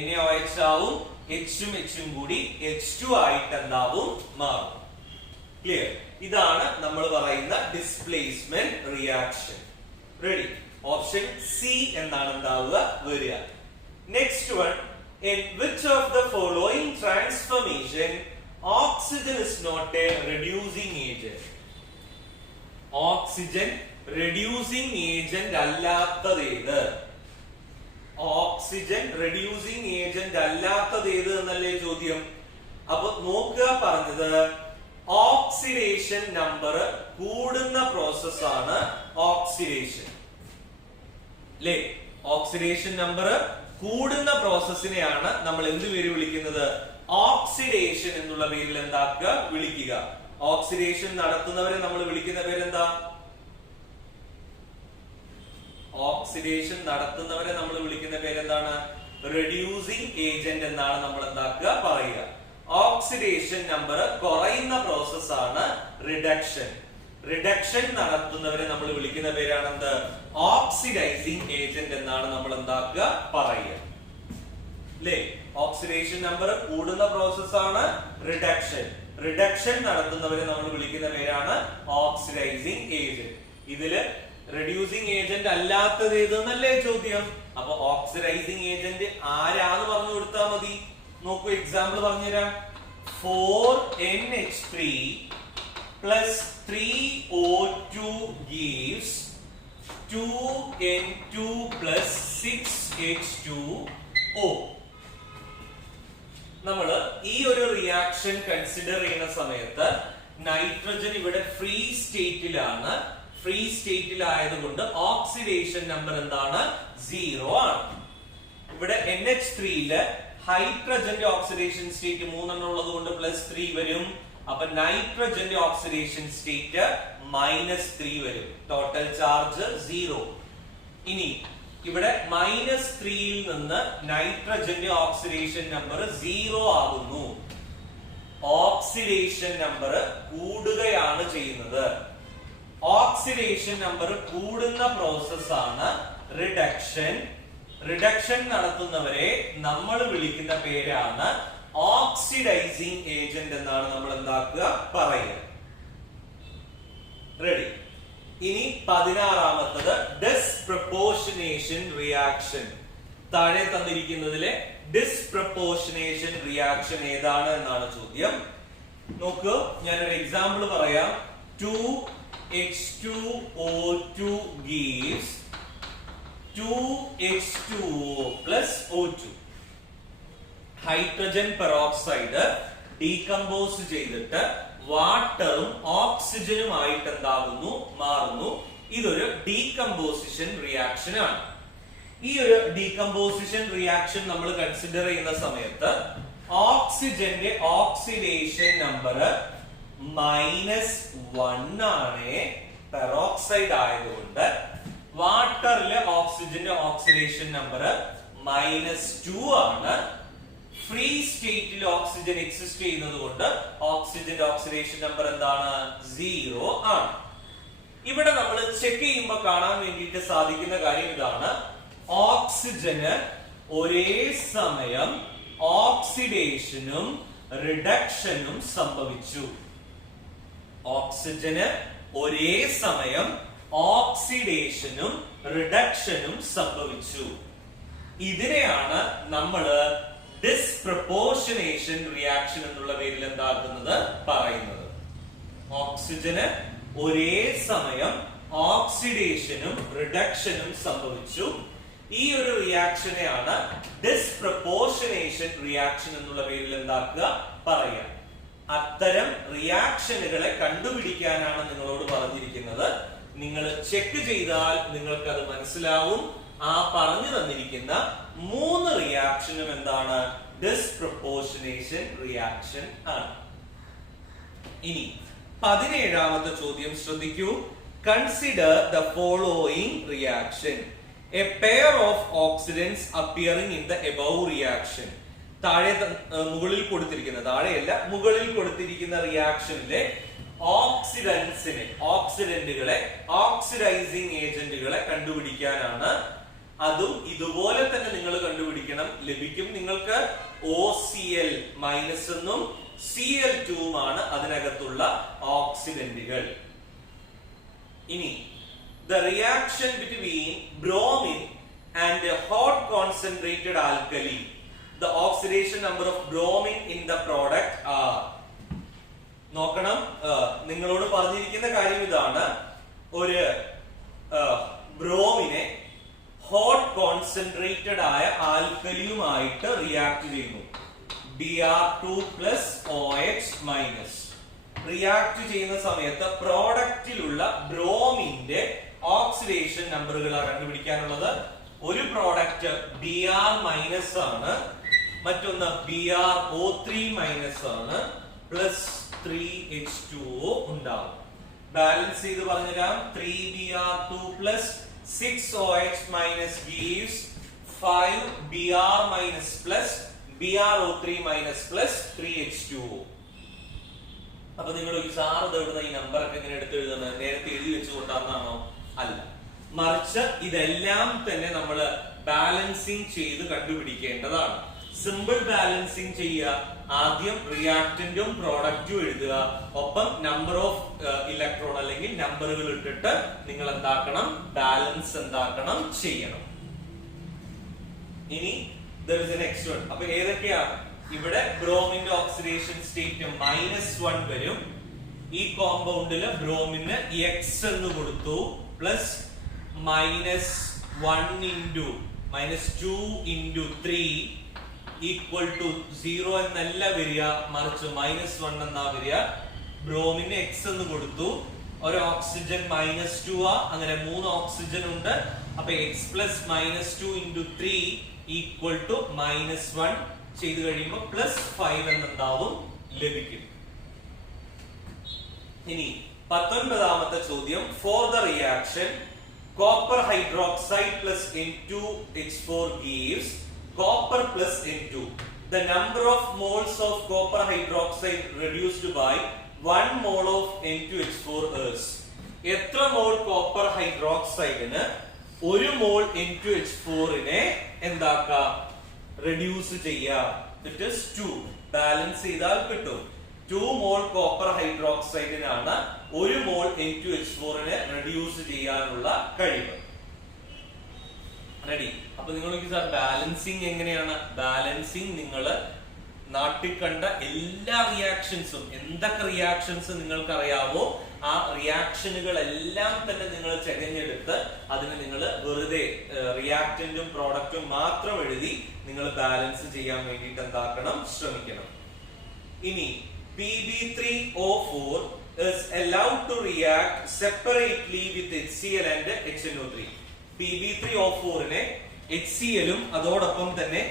NaOH ആവും, Hഉം Hഉം കൂടി H2 ആയിട്ട് എന്താവും? മാറും. ക്ലിയർ? ഇതാണ് നമ്മൾ പറയുന്ന displacement reaction. Ready? Option C എന്നാണ് എന്താവുക? വരിക. Next one, in which of the following transformation oxygen is not a reducing agent? Oxygen reducing agent അല്ലാത്തത് ഏത്? ഓക്സിജൻ reducing agent അല്ലാത്തത് ഏത് എന്നല്ലേ ചോദ്യം. അപ്പൊ നോക്കുക, പറഞ്ഞത് ഓക്സിഡേഷൻ നമ്പർ കൂടുന്ന പ്രോസസ് ആണ് ഓക്സിഡേഷൻ. അല്ലേ? ഓക്സിഡേഷൻ നമ്പർ കൂടുന്ന പ്രോസസ്സിനെയാണ് നമ്മൾ എന്ത് പേര് വിളിക്കുന്നത്? ഓക്സിഡേഷൻ എന്നുള്ള പേരിൽ എന്താക്കുക? വിളിക്കുക. ഓക്സിഡേഷൻ നടത്തുന്നവരെ നമ്മൾ വിളിക്കുന്ന പേരെന്താ? ഓക്സിഡേഷൻ നടത്തുന്നവരെ നമ്മൾ വിളിക്കുന്ന പേരെന്താണ്? റെഡ്യൂസിംഗ് ഏജന്റ് എന്നാണ് നമ്മൾ എന്താക്കുക? പറയുക. ഓക്സിഡേഷൻ നമ്പർ കുറയുന്ന പ്രോസസ് ആണ് റിഡക്ഷൻ. റിഡക്ഷൻ നടത്തുന്നവരെ നമ്മൾ വിളിക്കുന്ന പേരാണ് എന്ത്? ഓക്സിഡൈസിംഗ് ഏജന്റ് എന്നാണ് നമ്മൾ എന്താക്കുക? പറയുക. അല്ലേ? ഓക്സിഡേഷൻ നമ്പർ കൂടുന്ന പ്രോസസ് ആണ് റിഡക്ഷൻ. റിഡക്ഷൻ നടത്തുന്നവരെ നമ്മൾ വിളിക്കുന്ന പേരാണ് ഓക്സിഡൈസിംഗ് ഏജന്റ്. ഇതില് റെഡ്യൂസിംഗ് ഏജന്റ് അല്ലാത്തത് ഏതെന്നല്ലേ ചോദ്യം. അപ്പൊ ഓക്സിഡൈസിംഗ് ഏജന്റ് ആരാന്ന് പറഞ്ഞു കൊടുത്താൽ മതി. നോക്കൂ, എക്സാമ്പിൾ പറഞ്ഞുതരാം. 4NH3 plus 3O2 gives 2N2 plus 6H2O. നമ്മൾ ഈ ഒരു റിയാക്ഷൻ കൺസിഡർ ചെയ്യുന്ന സമയത്ത് നൈട്രജൻ ഇവിടെ ഫ്രീ സ്റ്റേറ്റിലാണ്. ഫ്രീ സ്റ്റേറ്റിലായതുകൊണ്ട് ഓക്സിഡേഷൻ നമ്പർ എന്താണ്? 0 ആണ്. ഇവിടെ NH3ല് ഹൈഡ്രജന്റെ ഓക്സിഡേഷൻ സ്റ്റേറ്റ് 3 ഉള്ളത് കൊണ്ട് +3 വരും. അപ്പൊ നൈട്രജന്റെ ഓക്സിഡേഷൻ സ്റ്റേറ്റ് -3 വരും. Total charge 0. ഇനി ഇവിടെ -3ൽ നിന്ന് നൈട്രജന്റെ ഓക്സിഡേഷൻ നമ്പർ 0 ആകുന്നു. ഓക്സിഡേഷൻ നമ്പർ കൂടുകയാണ് ചെയ്യുന്നത്. ഓക്സിഡേഷൻ നമ്പർ കൂടുന്ന പ്രോസസ് ആണ് റിഡക്ഷൻ. റിഡക്ഷൻ നടത്തുന്നവരെ നമ്മൾ വിളിക്കുന്ന പേരാണ് ഓക്സിഡൈസിംഗ് ഏജന്റ് എന്നാണ് നമ്മൾ എന്താക്കുക? പറയുക. റെഡി? ഇനി 16ാമത്തത് ഡിസ്പ്രപ്പോർഷനേഷൻ റിയാക്ഷൻ. താഴെ തന്നിരിക്കുന്നതിലെ ഡിസ്പ്രപ്പോർഷനേഷൻ റിയാക്ഷൻ ഏതാണ് എന്നാണ് ചോദ്യം. നോക്കൂ, ഞാനൊരു എക്സാമ്പിൾ പറയാം. 2H2O2 gives 2H2O plus O2. Hydrogen peroxide decompose ചെയ്തിട്ട് വാട്ടറും ഓക്സിജനും ആയിട്ട് എന്താകുന്നു? മാറുന്നു. ഇതൊരു ഡീകമ്പോസിഷൻ റിയാക്ഷൻ ആണ്. ഈ ഒരു ഡീകമ്പോസിഷൻ റിയാക്ഷൻ നമ്മൾ കൺസിഡർ ചെയ്യുന്ന സമയത്ത് ഓക്സിജന്റെ ഓക്സിഡേഷൻ നമ്പർ -1 ആണ് പെറോക്സൈഡ് ആയതുകൊണ്ട്. വാട്ടറിലെ ഓക്സിജന്റെ ഓക്സിഡേഷൻ നമ്പർ -2 ആണ്. ഫ്രീ സ്റ്റേറ്റിൽ ഓക്സിജൻ എക്സിസ്റ്റ് ചെയ്യുന്നത് കൊണ്ട് ഓക്സിജന്റെ ഓക്സിഡേഷൻ നമ്പർ എന്താണ്? 0 ആണ്. ഇവിടെ നമ്മൾ ചെക്ക് ചെയ്യുമ്പോൾ കാണാൻ വേണ്ടിയിട്ട് സാധിക്കുന്ന കാര്യം ഇതാണ്. ഓക്സിജന് ഒരേ സമയം ഓക്സിഡേഷനും റിഡക്ഷനും സംഭവിച്ചു. ഓക്സിജന് ഒരേ സമയം ഓക്സിഡേഷനും റിഡക്ഷനും സംഭവിച്ചു. ഇതിനെയാണ് നമ്മൾ ഡിസ്പ്രപ്പോർഷനേഷൻ റിയാക്ഷൻ എന്നുള്ള പേരിൽ എന്താക്കുന്നത് പറയുന്നത്. ഓക്സിജന് ഒരേ സമയം ഓക്സിഡേഷനും റിഡക്ഷനും സംഭവിച്ചു. ഈ ഒരു റിയാക്ഷനെയാണ് ഡിസ്പ്രപ്പോർഷനേഷൻ റിയാക്ഷൻ എന്നുള്ള പേരിൽ എന്താക്കുക പറയുക. അത്തരം റിയാക്ഷനുകളെ കണ്ടുപിടിക്കാനാണ് നിങ്ങളോട് പറഞ്ഞിരിക്കുന്നത്. നിങ്ങൾ ചെക്ക് ചെയ്താൽ നിങ്ങൾക്ക് അത് മനസ്സിലാവും. ആ പറഞ്ഞു തന്നിരിക്കുന്ന 3 റിയാക്ഷനും എന്താണ്? ഡിസ്പ്രപ്പോർഷനേഷൻ റിയാക്ഷൻ ആണ്. ഇനി 17ാമത്തെ ചോദ്യം ശ്രദ്ധിക്കൂ. Consider the following reaction. A pair of oxidants appearing in the above reaction. മുകളിൽ കൊടുത്തിരിക്കുന്ന റിയാക്ഷനിലെ ഓക്സിഡന്റുകളെ ഓക്സിഡൈസിങ് ഏജന്റുകളെ കണ്ടുപിടിക്കാനാണ്. അതും ഇതുപോലെ തന്നെ നിങ്ങൾ കണ്ടുപിടിക്കണം. ലഭിക്കും നിങ്ങൾക്ക് OCl മൈനസ് എന്നും Cl2 ആണ് അതിനകത്തുള്ള ഓക്സിഡന്റുകൾ. ഇനി the reaction between bromine and a hot concentrated alkali, the oxidation number of bromine in the product are. നോക്കണം, നിങ്ങളോട് പറഞ്ഞിരിക്കുന്ന കാര്യം ഇതാണ്. ഒരു ബ്രോമിനെ ഹോട്ട് കോൺസെൻട്രേറ്റഡ് ആയ ആൽക്കലിയുമായിട്ട് റിയാക്ട് ചെയ്യുന്നു. Br2+OH- റിയാക്ട് ചെയ്യുന്ന സമയത്ത് പ്രോഡക്റ്റിലുള്ള ബ്രോമിന്റെ ഓക്സിഡേഷൻ നമ്പറുകളാണ് കണ്ടുപിടിക്കാനുള്ളത്. ഒരു പ്രോഡക്റ്റ് Br- ആണ്, മറ്റൊന്ന് BrO3- ആണ്, പ്ലസ് 3H2O ഉണ്ടാവും. ബാലൻസ് ചെയ്ത് പറഞ്ഞുതരാം. 3Br2 6OH- gives 5Br- BrO3- 3H2O. അപ്പൊ നിങ്ങൾ ഈ സാർ എഴുതുന്ന ഈ നമ്പർ ഒക്കെ ഇങ്ങനെ എടുത്ത് എഴുതുന്നത് നേരത്തെ എഴുതി വെച്ച് കൊണ്ടാണെന്നാണോ? അല്ല, മറിച്ച് ഇതെല്ലാം തന്നെ നമ്മൾ ബാലൻസിങ് ചെയ്ത് കണ്ടുപിടിക്കേണ്ടതാണ്. സിമ്പിൾ ബാലൻസിങ് ചെയ്യുക. ആദ്യം റിയാക്ടന്റും പ്രോഡക്റ്റും എഴുതുക, ഒപ്പം നമ്പർ ഓഫ് ഇലക്ട്രോൺ അല്ലെങ്കിൽ നമ്പറുകൾ ഇട്ടിട്ട് നിങ്ങൾ എന്താക്കണം? ബാലൻസ് എന്താക്കണം? ചെയ്യണം. ഇനി there is the next one. അപ്പൊ ഏതൊക്കെയാണ്? ഇവിടെ ബ്രോമിന്റെ ഓക്സിഡേഷൻ സ്റ്റേറ്റ് -1 വരും. ഈ കോമ്പൗണ്ടില് ബ്രോമിന് X എന്ന് കൊടുത്തു, പ്ലസ് -2 ഈക്വൽ ടു 0 എന്നല്ല വരിക, മറിച്ച് -1 എന്നാ വരിക. ബ്രോമിന് X എന്ന് കൊടുത്തു, ഒരു ഓക്സിജൻ -2 അങ്ങനെ 3 ഓക്സിജൻ ഉണ്ട്. അപ്പൊ X + -2 × 3 ഈക്വൽ ടു -1 ചെയ്ത് കഴിയുമ്പോൾ +5 എന്നുണ്ടാവും ലഭിക്കും. ഇനി 19ാമത്തെ ചോദ്യം. For the reaction copper hydroxide plus N2H4 gives copper plus N2. The number of moles of copper hydroxide reduced by 1 mole of N2H4 is. എത്ര മോൾ കോപ്പർ ഹൈഡ്രോക്സൈഡിന് 1 മോൾ N2H4നെ എന്താക്കാം? റെഡ്യൂസ് ചെയ്യാം. It is 2. ബാലൻസ് ചെയ്താൽ കിട്ടും. 2 മോൾ copper ഹൈഡ്രോക്സൈഡിനാണ് 1 മോൾ N2H4നെ reduce ചെയ്യാനുള്ള കഴിവ്. Ready? അപ്പൊ നിങ്ങൾക്ക് sir balancing എങ്ങനെയാണ്? Balancing നിങ്ങൾ നാട്ടിൽ കണ്ട എല്ലാ റിയാക്ഷൻസും, എന്തൊക്കെ റിയാക്ഷൻസ് നിങ്ങൾക്ക് അറിയാവോ ആ റിയാക്ഷനുകളെല്ലാം തന്നെ നിങ്ങൾ ചെകഞ്ഞെടുത്ത് അതിന് നിങ്ങൾ വെറുതെ റിയാക്ടന്റും പ്രോഡക്റ്റും മാത്രം എഴുതി നിങ്ങൾ ബാലൻസ് ചെയ്യാൻ വേണ്ടിയിട്ട് എന്താക്കണം? ശ്രമിക്കണം. ഇനി Pb3O4 is allowed to react separately with HCl and HNO3. Pb3O4നെ HClഉം അതോടൊപ്പം തന്നെ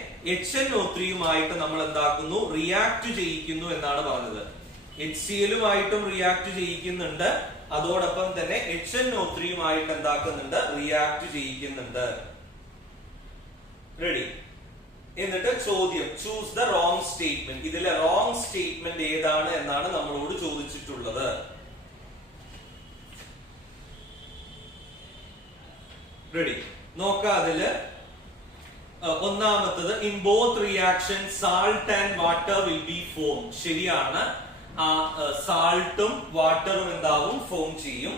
HNO3യുമായിട്ട് നമ്മൾ എന്താക്കുന്നു? റിയാക്ട് ചെയ്യിക്കുന്നു എന്നാണ് പറഞ്ഞത്. HClഉമായിട്ടും റിയാക്ട് ചെയ്യിക്കുന്നുണ്ട്, അതോടൊപ്പം തന്നെ HNO3യുമായിട്ട് എന്താക്കുന്നുണ്ട്? റിയാക്ട് ചെയ്യിക്കുന്നുണ്ട്. റെഡി? എന്നിട്ട് ചോദ്യം, ചൂസ് ദ റോങ് സ്റ്റേറ്റ്മെന്റ്. ഇതിലെ റോങ് സ്റ്റേറ്റ്മെന്റ് ഏതാണ് എന്നാണ് നമ്മളോട് ചോദിച്ചിട്ടുള്ളത്. റെഡി? നോക്കാം. അതില് ഒന്നാമത്തത്, in both reaction salt and water will be form. ശരിയാണ്. സാൾട്ടും വാട്ടറും എന്താവും? ഫോം ചെയ്യും.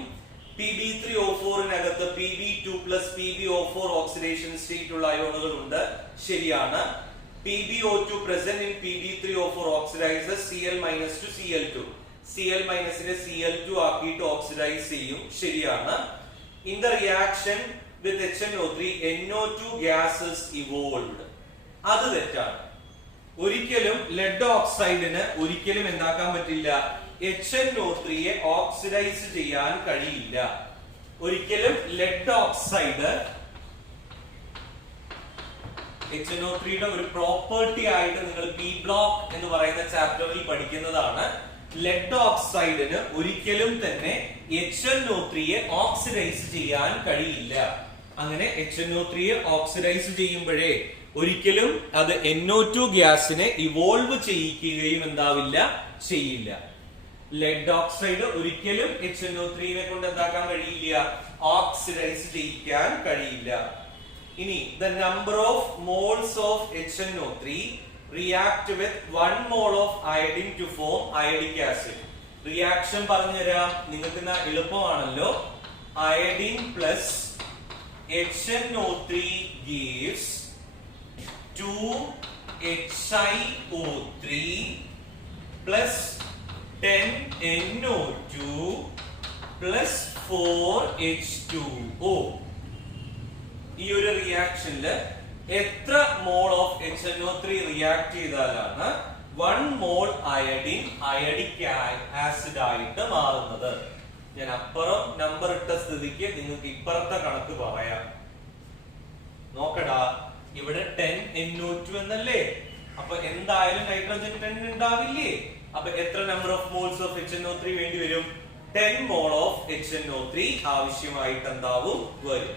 Pb3O4നകത്ത് Pb2 + PbO4 ഓക്സിഡേഷൻ സ്റ്റേറ്റ് ഉള്ള അയോണുകൾ ഉണ്ട്. ശരിയാണ്. PbO2 present in Pb3O4 oxidizes Cl minus to Cl2. Cl minus നെ Cl2 ആക്കിയിട്ട് ഓക്സിഡൈസ് ചെയ്യും, ശരിയാണ്. In the reaction with HNO3, NO2 gas is evolved. അത് തെറ്റാണ്. ഒരിക്കലും ലെഡ് ഓക്സൈഡിന് ഒരിക്കലും എന്താക്കാൻ പറ്റില്ല, HNO3 യെ ഓക്സിഡൈസ് ചെയ്യാൻ കഴിയില്ല. ഒരിക്കലും ലെഡ് ഓക്സൈഡ് HNO3 ഒരു പ്രോപ്പർട്ടി ആയിട്ട് നിങ്ങൾ പി ബ്ലോക്ക് എന്ന് പറയുന്ന ചാപ്റ്ററിൽ പഠിക്കുന്നതാണ്. ലെഡ് ഓക്സൈഡിന് ഒരിക്കലും തന്നെ HNO3 യെ ഓക്സിഡൈസ് ചെയ്യാൻ കഴിയില്ല. അങ്ങനെ HNO3 യെ ഓക്സിഡൈസ് ചെയ്യുമ്പോഴേ ഒരിക്കലും അത് NO2 ഗ്യാസിനെ ഇവോൾവ് ചെയ്യിക്കുകയും എന്താവില്ല, ചെയ്യില്ല. ലെഡ് ഓക്സൈഡ് ഒരിക്കലും HNO3 നെ കൊണ്ട് എന്താക്കാൻ കഴിയില്ല, ഓക്സിഡൈസ് ചെയ്യിക്കാൻ കഴിയില്ല. ഇനി the number of moles of HNO3 react with 1 mole of iodine to form iodic acid. Reaction പറഞ്ഞുതരാം, നിങ്ങൾക്ക് എളുപ്പമാണല്ലോ. iodine plus HNO3 gives 2HiO3 plus 10NO2 plus 4H2O. ഈ ഒരു റിയാക്ഷനില് എത്ര മോൾ ഓഫ് HNO3 റിയാക്ട് ചെയ്താലാണ് 1 മോൾ അയഡിൻ അയഡിക് ആസിഡ് ആയിട്ട് മാറുന്നത്? ഞാൻ അപ്പുറം നമ്പർ ഇട്ട സ്ഥിതിക്ക് നിങ്ങൾക്ക് ഇപ്പുറത്തെ കണക്ക് പറയാം. നോക്കടാ, ഇവിടെ 10NO2 എന്നല്ലേ, അപ്പൊ എന്തായാലും നൈട്രോജൻ 10 ഉണ്ടാവില്ലേ? അപ്പൊ എത്ര number of moles of HNO3 വേണ്ടി വരും? 10 മോൾ ഓഫ് HNO3 ആവശ്യമായിട്ട് എന്താവും, വരും.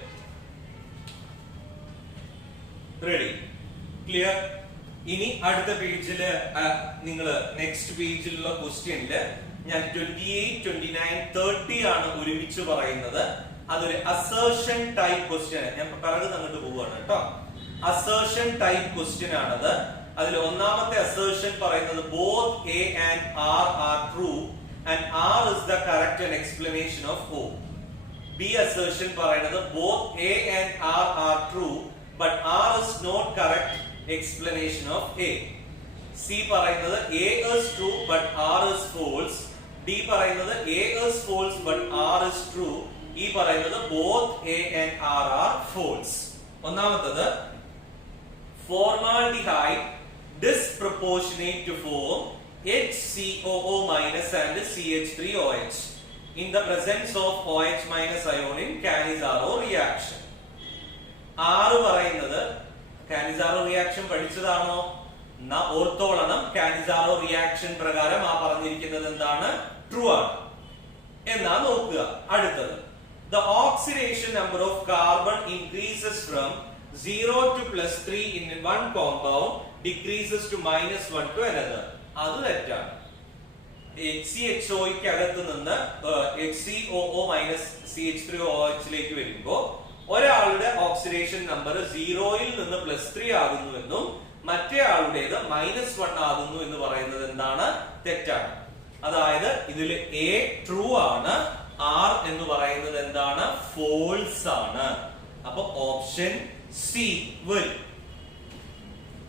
Ready, clear? ഇനി അടുത്ത പേജില് നിങ്ങൾ നെക്സ്റ്റ് പേജിലുള്ള ക്വസ്റ്റ്യനില് ഞാൻ 28, 29, 30 ആണ് ഒരുമിച്ച് പറയുന്നത്. അതൊരു അസേർഷൻ ടൈപ്പ് ക്വസ്റ്റ്യൻ. ഞാൻ പറയുന്നത് അങ്ങോട്ട് പോവാണ് കേട്ടോ. അസേർഷൻ ടൈപ്പ് ക്വസ്റ്റ്യൻ ആണത്. അതിൽ ഒന്നാമത്തെ അസേർഷൻ പറയുന്നത് both A and R are true and R is the correct and explanation of O. B assertion പറയുന്നത് both A and R are true but R is not correct explanation of A. C പറയുന്നത് A is true but R is false. D പറയുന്നത് A is false but R is true. E പറയുന്നത് both A and R are false. ഒന്നാമത്തേത് formaldehyde disproportionate to form HCOO minus and CH3OH in the presence of OH minus ion in Cannizzaro reaction. ആറ് പറയുന്നത് കാനിസാറോ reaction പഠിച്ചതാണോ? ഓർത്തോളണം, കാനിസാറോ reaction പ്രകാരം ആ പറഞ്ഞിരിക്കുന്നത് എന്താണ്? True ആണ് എന്നാ നോക്കുക. അടുത്തത് the oxidation number of carbon increases from 0 to +3 in one compound decreases to -1 to another. അത് തെറ്റാണ്. HCHO ക്ക് അകത്ത് നിന്ന് HCOO minus CH3OH ലേക്ക് വരുമ്പോ ഒരാളുടെ ഓക്സിഡേഷൻ നമ്പർ 0യിൽ നിന്ന് +3 ആകുന്നുവെന്നും മറ്റേ ആളുടേത് -1 ആകുന്നു എന്ന് പറയുന്നത് എന്താണ്? തെറ്റാണ്. അതായത് ഇതിൽ A ട്രൂ ആണ്, R എന്ന് പറയുന്നത് എന്താണ്? ഫോൾസ് ആണ്. അപ്പൊ ഓപ്ഷൻ സി വരും.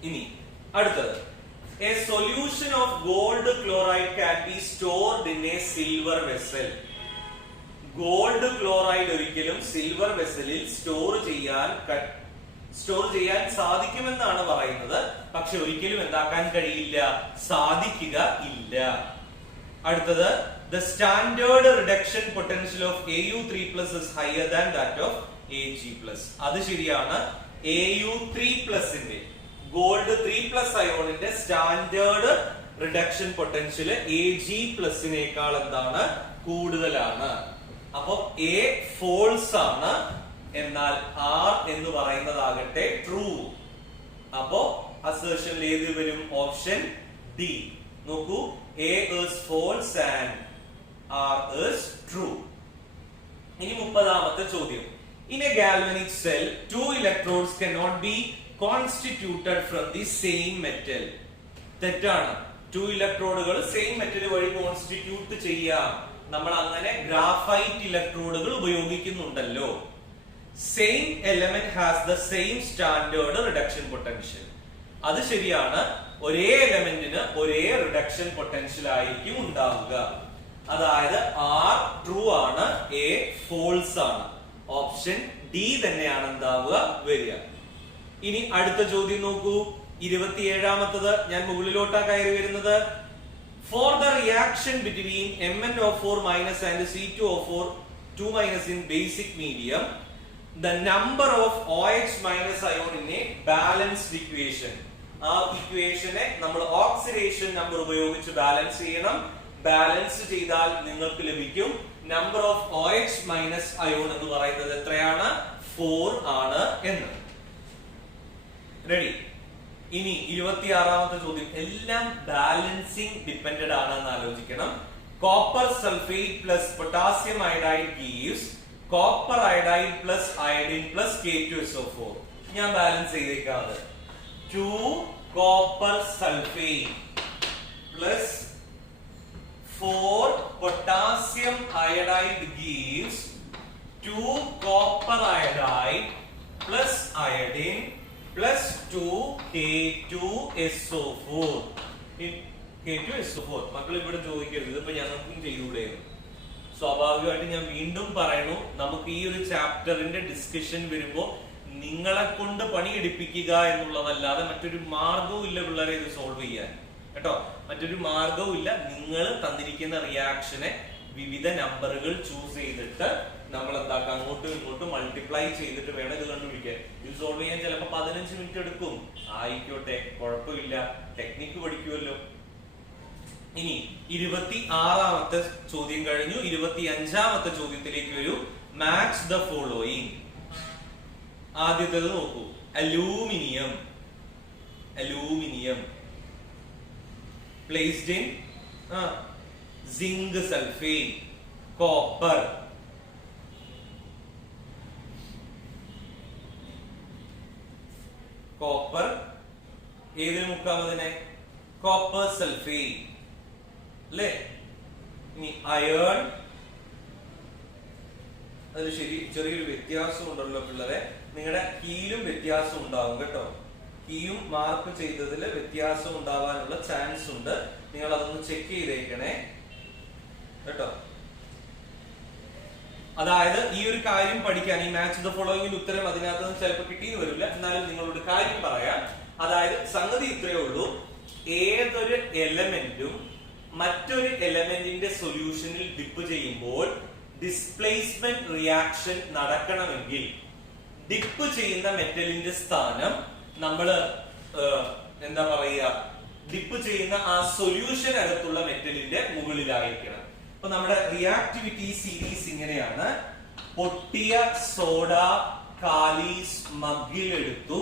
ഇനി അടുത്തത് a solution of gold chloride can be stored in a silver vessel. Gold chloride ഒരിക്കലും സിൽവർ വെസലിൽ സ്റ്റോർ ചെയ്യാൻ സാധിക്കുമെന്നാണ് പറയുന്നത്. പക്ഷെ ഒരിക്കലും എന്താക്കാൻ കഴിയില്ല, സാധിക്കുക ഇല്ല. അടുത്തത് the standard reduction potential of Au3+ is higher than that of Ag+. അത് ശരിയാണ്. Au3+ ന്റെ ഗോൾഡ് 3+ അയോണിന്റെ സ്റ്റാൻഡേർഡ് റിഡക്ഷൻ പൊട്ടൻഷ്യൽ Ag+നേക്കാൾ എന്താണ്? കൂടുതലാണ്. അപ്പൊ A ഫോൾസ് ആണ്, എന്നാൽ R എന്ന് പറയുന്നതാകട്ടെ ട്രൂ. അപ്പോ അസേർഷനിൽ ഏത് വരും? Option D. നോക്കൂ, A is false and R is true. ഇനി 30ാമത്തെ ചോദ്യം. In a galvanic cell, 2 electrodes cannot be constituted from the same metal. തെറ്റാണ്. 2 ഇലക്ട്രോഡുകൾ സെയിം മെറ്റൽ വഴി കോൺസ്റ്റിറ്റ്യൂട്ട് ചെയ്യാം. നമ്മൾ അങ്ങനെ ഗ്രാഫൈറ്റ് ഇലക്ട്രോഡുകൾ ഉപയോഗിക്കുന്നുണ്ടല്ലോ. Same element has the same standard reduction potential. അത് ശരിയാണ്. ഒരേ എലമെന്റിന് ഒരേ റിഡക്ഷൻ പൊട്ടൻഷ്യൽ ആയിരിക്കും ഉണ്ടാവുക. അതായത് ആർ ട്രൂ ആണ്, എ ഫോൾസ് ആണ്. ഓപ്ഷൻ ഡി തന്നെയാണ് എന്താവുക വരിക. ഇനി അടുത്ത ചോദ്യം നോക്കൂ, 27ാമത്തത്. ഞാൻ മുകളിലോട്ടാ കയറി വരുന്നത്. For the reaction between MnO4- and C2O4 2- in basic medium, the number of OH- ion in a balanced equation. ആ ഇക്വേഷനെ നമ്മൾ ഓക്സിഡേഷൻ നമ്പർ ഉപയോഗിച്ച് ബാലൻസ് ചെയ്യണം. ബാലൻസ് ചെയ്താൽ നിങ്ങൾക്ക് ലഭിക്കും നമ്പർ ഓഫ് OH- ion എന്ന് പറയുന്നത് എത്രയാണ്? 4 ആണ് എന്ന്. റെഡി? ഇനി 26ാമത്തെ ചോദ്യം. എല്ലാം ബാലൻസിംഗ് ഡിപെൻഡന്റ് ആണെന്ന് ആലോചിക്കണം. Copper sulphate plus potassium iodide gives copper iodide plus iodine plus K2SO4. ഞാൻ balance ചെയ്തേക്കാതെ 2 copper sulfate plus 4 potassium iodide gives 2 copper iodide plus iodine plus 2 K2SO4. K2SO4 മക്കൾ ഇവിടെ ചോദിക്കരുത്, ഇതിപ്പോ ഞങ്ങൾക്കും ചെയ്തുകൂടെ? സ്വാഭാവികമായിട്ട് ഞാൻ വീണ്ടും പറയണു, നമുക്ക് ഈ ഒരു ചാപ്റ്ററിന്റെ ഡിസ്കഷൻ വരുമ്പോ നിങ്ങളെ കൊണ്ട് പണിയെടുപ്പിക്കുക എന്നുള്ളതല്ലാതെ മറ്റൊരു മാർഗവും ഇല്ല പിള്ളേരെ ഇത് സോൾവ് ചെയ്യാൻ, കേട്ടോ. മറ്റൊരു മാർഗവും ഇല്ല. നിങ്ങൾ തന്നിരിക്കുന്ന റിയാക്ഷനെ വിവിധ നമ്പറുകൾ ചൂസ് ചെയ്തിട്ട് നമ്മൾ എന്താക്കാം, അങ്ങോട്ടും ഇങ്ങോട്ടും മൾട്ടിപ്ലൈ ചെയ്തിട്ട് വേണം ഇത് കണ്ടുപിടിക്കാൻ. ഇത് സോൾവ് ചെയ്യാൻ ചിലപ്പോൾ 15 മിനിറ്റ് എടുക്കും. ആയിക്കോട്ടെ, കുഴപ്പമില്ല, ടെക്നിക്ക് പഠിക്കുമല്ലോ. ഇനി 26ാമത്തെ ചോദ്യം കഴിഞ്ഞു. 25ാമത്തെ ചോദ്യത്തിലേക്ക് വരൂ. Match the following. ആദ്യത്തേത് നോക്കൂ. Aluminium placed in zinc sulphate, copper, ഏതിന് മുക്കാമതിനെ? കോപ്പർ സൾഫേറ്റ് അല്ലേ? ഇനി അയേൺ, അതിൽ ചെറിയൊരു വ്യത്യാസം ഉണ്ടല്ലോ പിള്ളേരെ. നിങ്ങളുടെ കീയിലും വ്യത്യാസം ഉണ്ടാവും കേട്ടോ. കീയും മാർക്ക് ചെയ്തതിൽ വ്യത്യാസം ഉണ്ടാവാനുള്ള ചാൻസ് ഉണ്ട്. നിങ്ങൾ അതൊന്ന് ചെക്ക് ചെയ്തേക്കണേ കേട്ടോ. അതായത് ഈ ഒരു കാര്യം പഠിക്കാൻ, ഈ മാച്ച് ദ ഫോളോയിങ്ങിന്റെ ഉത്തരം അതിനകത്ത് നിന്ന് ചിലപ്പോൾ കിട്ടിയെന്ന് വരില്ല, എന്നാലും നിങ്ങളോട് കാര്യം പറയാം. അതായത് സംഗതി ഇത്രയേ ഉള്ളൂ. ഏതൊരു എലമെന്റും മറ്റൊരു എലമെന്റിന്റെ സൊല്യൂഷനിൽ ഡിപ്പ് ചെയ്യുമ്പോൾ ഡിസ്പ്ലേസ്മെന്റ് റിയാക്ഷൻ നടക്കണമെങ്കിൽ ഡിപ്പ് ചെയ്യുന്ന മെറ്റലിന്റെ സ്ഥാനം നമ്മള് എന്താ പറയുക, ഡിപ്പ് ചെയ്യുന്ന ആ സൊല്യൂഷൻ അകത്തുള്ള മെറ്റലിന്റെ മുകളിലായിരിക്കണം. അപ്പൊ നമ്മുടെ റിയാക്ടിവിറ്റി സീരീസ് ഇങ്ങനെയാണ്. പൊട്ടിയ സോഡ കാലീസ് മഗ്ഗിലെടുത്തു,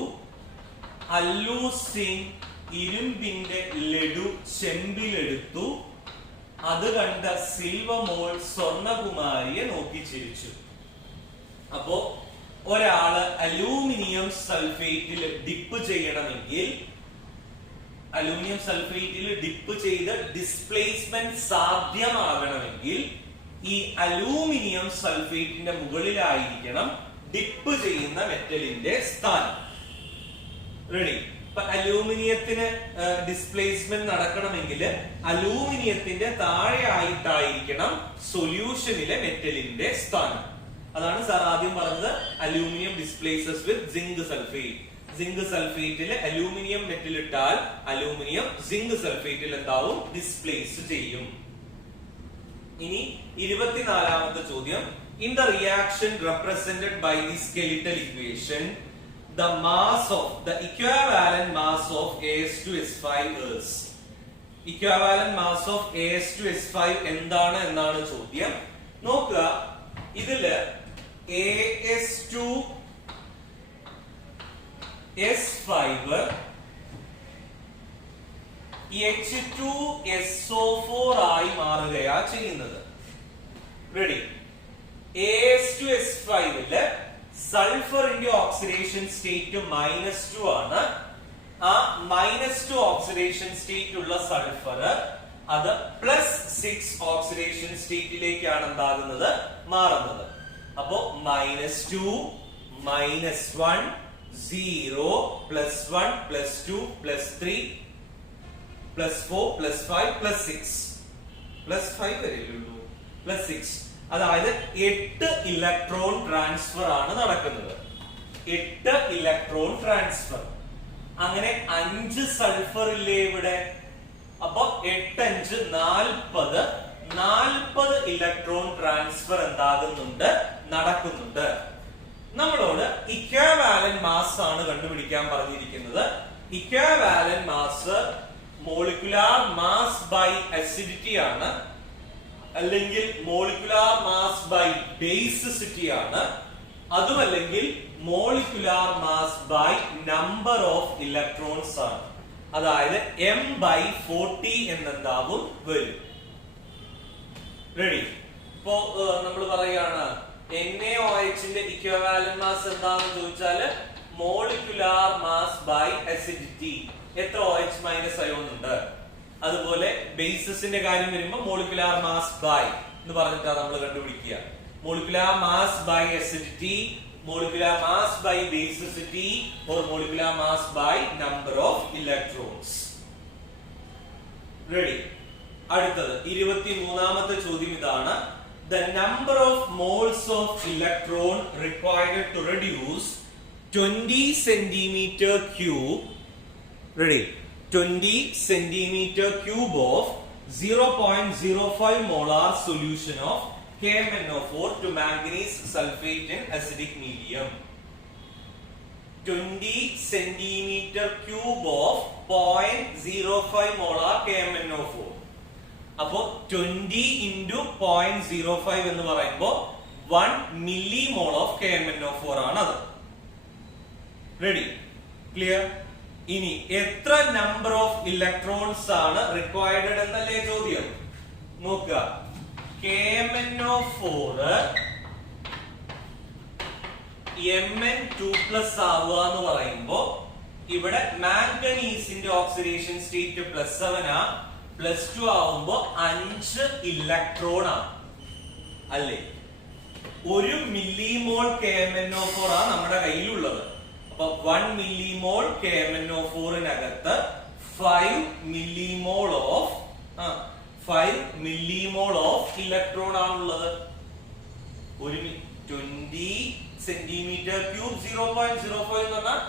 അല്ലൂസിൻ ഇരുമ്പിന്റെ ലഡു ചെമ്പിലെടുത്തു, അത് കണ്ട സിൽവമോൾ സ്വർണകുമാരിയെ നോക്കി ചിരിച്ചു. അപ്പോ ഒരാള് അലൂമിനിയം സൾഫേറ്റിൽ ഡിപ്പ് ചെയ്യണമെങ്കിൽ, അലൂമിനിയം സൾഫേറ്റിൽ ഡിപ്പ് ചെയ്ത് ഡിസ്പ്ലേസ്മെന്റ് സാധ്യമാകണമെങ്കിൽ ഈ അലൂമിനിയം സൾഫേറ്റിന്റെ മുകളിലായിരിക്കണം ഡിപ്പ് ചെയ്യുന്ന മെറ്റലിന്റെ സ്ഥാനം. റെഡി? ഇപ്പൊ അലൂമിനിയത്തിന് ഡിസ്പ്ലേസ്മെന്റ് നടക്കണമെങ്കിൽ അലൂമിനിയത്തിന്റെ താഴെ ആയിട്ടായിരിക്കണം സൊല്യൂഷനിലെ മെറ്റലിന്റെ സ്ഥാനം. അതാണ് സാർ ആദ്യം പറഞ്ഞത്, aluminium displaces with zinc sulphate. Zinc സൾഫേറ്റിൽ അലൂമിനിയം മെറ്റൽ ഇട്ടാൽ അലൂമിനിയം സിങ്ക് സൾഫേറ്റിൽ എന്താവും? ഡിസ്പ്ലേസ് ചെയ്യും. ഇനി 24ാമത്തെ ചോദ്യം. In the reaction represented by the skeletal equation the mass of the equivalent mass of AS2S5 is. Equivalent mass of AS2S5 എന്താണ് എന്നാണ് ചോദ്യം. നോക്കുക, ഇതില് AS2S5 H2SO4 ആയി മാറുകയാ ചെയ്യുന്നത്. റെഡി? AS2S5 സൾഫറിന്റെ ഓക്സിഡേഷൻ സ്റ്റേറ്റ് -2 ആണ്. ആ -2 ഓക്സിഡേഷൻ സ്റ്റേറ്റ് ഉള്ള സൾഫർ അത് +6 ഓക്സിഡേഷൻ സ്റ്റേറ്റിലേക്കാണ് എന്താകുന്നത്? മാറുന്നത്. അപ്പോ -2 -1 0 plus 1 plus 2 plus 3 plus 4 plus 5 plus 6 plus 5 വരെയുള്ളൂ plus 6. അതായത് 8 ഇലക്ട്രോൺ ട്രാൻസ്ഫർ ആണ് നടക്കുന്നത്. 8 ഇലക്ട്രോൺ ട്രാൻസ്ഫർ. അങ്ങനെ 5 സൾഫർ ഇല്ലേ ഇവിടെ? അപ്പൊ 8 5 40 ഇലക്ട്രോൺ ട്രാൻസ്ഫർ എന്താകുന്നുണ്ട്, നടക്കുന്നുണ്ട്. നമ്മളോട് ഇക്വിവാലന്റ് മാസ് ആണ് കണ്ടുപിടിക്കാൻ പറഞ്ഞിരിക്കുന്നത്. Equivalent mass molecular mass by acidity ആണ്, അല്ലെങ്കിൽ മോളിക്കുലാർ മാസ് ബൈ ബേസിസിറ്റി ആണ്, അതുമല്ലെങ്കിൽ molecular mass by number of electrons ആണ്. അതായത് m/40 എന്നെന്താവും വരും. റെഡി? ഇപ്പോ നമ്മൾ പറയാണ് NaOH ന്റെ ഇക്വിവാലന്റ് മാസ് എന്താണെന്ന് ചോദിച്ചാല് മോളിക്കുലാർ മാസ് ബൈ അസിഡിറ്റി. എത്ര OH മൈനസ് അയോൺ ഉണ്ട്? അതുപോലെ ബേസിസിന്റെ കാര്യം വരുമ്പോൾ മോളിക്കുലാർ മാസ് ബൈ എന്ന് പറഞ്ഞിട്ടാണ് നമ്മൾ കണ്ടുപിടിക്കുക. Molecular mass by acidity, molecular mass by basicity or molecular mass by number of electrons. Ready? അടുത്തത് 23ാമത്തെ ചോദ്യം ഇതാണ്. The number of moles of electron required to reduce 20 centimeter cube, ready, 20 centimeter cube of 0.05 molar solution of KMnO4 to manganese sulfate in acidic medium. 20 centimeter cube of 0.05 molar KMnO4. അപ്പോ 20 into 0.05 എന്ന് പറയുമ്പോ 1 millimole of KMnO4 ആണ് അത്. Ready? Clear? ഇനി എത്ര number of electrons ആണ് required എന്നല്ലേ ചോദ്യം. നോക്കുക, KMnO4 Mn2+ ആവുക എന്ന് പറയുമ്പോ ഇവിടെ മാംഗനീസിന്റെ ഓക്സിഡേഷൻ സ്റ്റേറ്റ് +7 ആ, +2 ആവുമ്പോ 5 ഇലക്ട്രോൺ ആണ് അല്ലേ? 1 മില്ലിമോൾ KMnO4 ആണ് നമ്മുടെ കയ്യിലുള്ളത്. അപ്പൊ 1 മില്ലിമോൾ KMnO4-നകത്ത് 5 മില്ലിമോൾ ഓഫ് ഇലക്ട്രോൺ ആണുള്ളത്. 20 സെന്റിമീറ്റർ ക്യൂബ് 0.05 എന്ന് പറഞ്ഞാൽ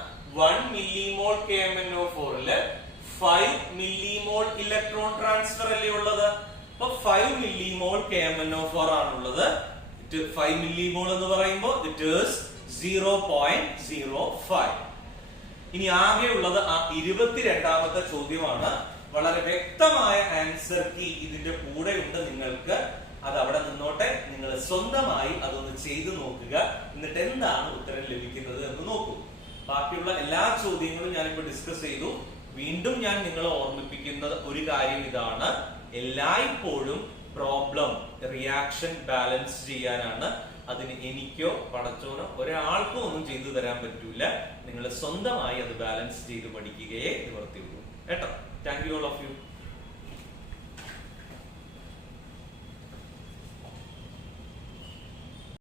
1 മില്ലിമോൾ KMnO4-ല് 5 മില്ലിമോൾ ഇലക്ട്രോൺ ട്രാൻസ്ഫർ അല്ലേ ഉള്ളത്. അപ്പൊ 5 മില്ലിമോൾ KMnO4 ആണുള്ളത്. 5 മില്ലിമോൾ എന്ന് പറയുമ്പോൾ ഇറ്റ് ഈസ് 0.05. ഇനി ആകെ ഉള്ളത് ആ 22ാമത്തെ ചോദ്യമാണ്. വളരെ വ്യക്തമായ ആൻസർ കീ ഇതിന്റെ കൂടെ ഉണ്ട് നിങ്ങൾക്ക്. അത് അവിടെ നിന്നോട്ടെ, നിങ്ങൾ സ്വന്തമായി അതൊന്ന് ചെയ്തു നോക്കുക. എന്നിട്ട് എന്താണ് ഉത്തരം ലഭിക്കുന്നത് എന്ന് നോക്കൂ. ബാക്കിയുള്ള എല്ലാ ചോദ്യങ്ങളും ഞാനിപ്പോ ഡിസ്കസ് ചെയ്തു. വീണ്ടും ഞാൻ നിങ്ങളെ ഓർമ്മിപ്പിക്കുന്ന ഒരു കാര്യം ഇതാണ്: എല്ലായ്പ്പോഴും പ്രോബ്ലം റിയാക്ഷൻ ബാലൻസ് ചെയ്യാനാണ്. അതിന് എനിക്കോ പടച്ചോനോ ഒരാൾക്കോ ഒന്നും ചെയ്തു തരാൻ പറ്റൂല. നിങ്ങൾ സ്വന്തമായി അത് ബാലൻസ് ചെയ്ത് പഠിക്കുകയേ നിവർത്തിയുള്ളൂ കേട്ടോ. Thank you all of U.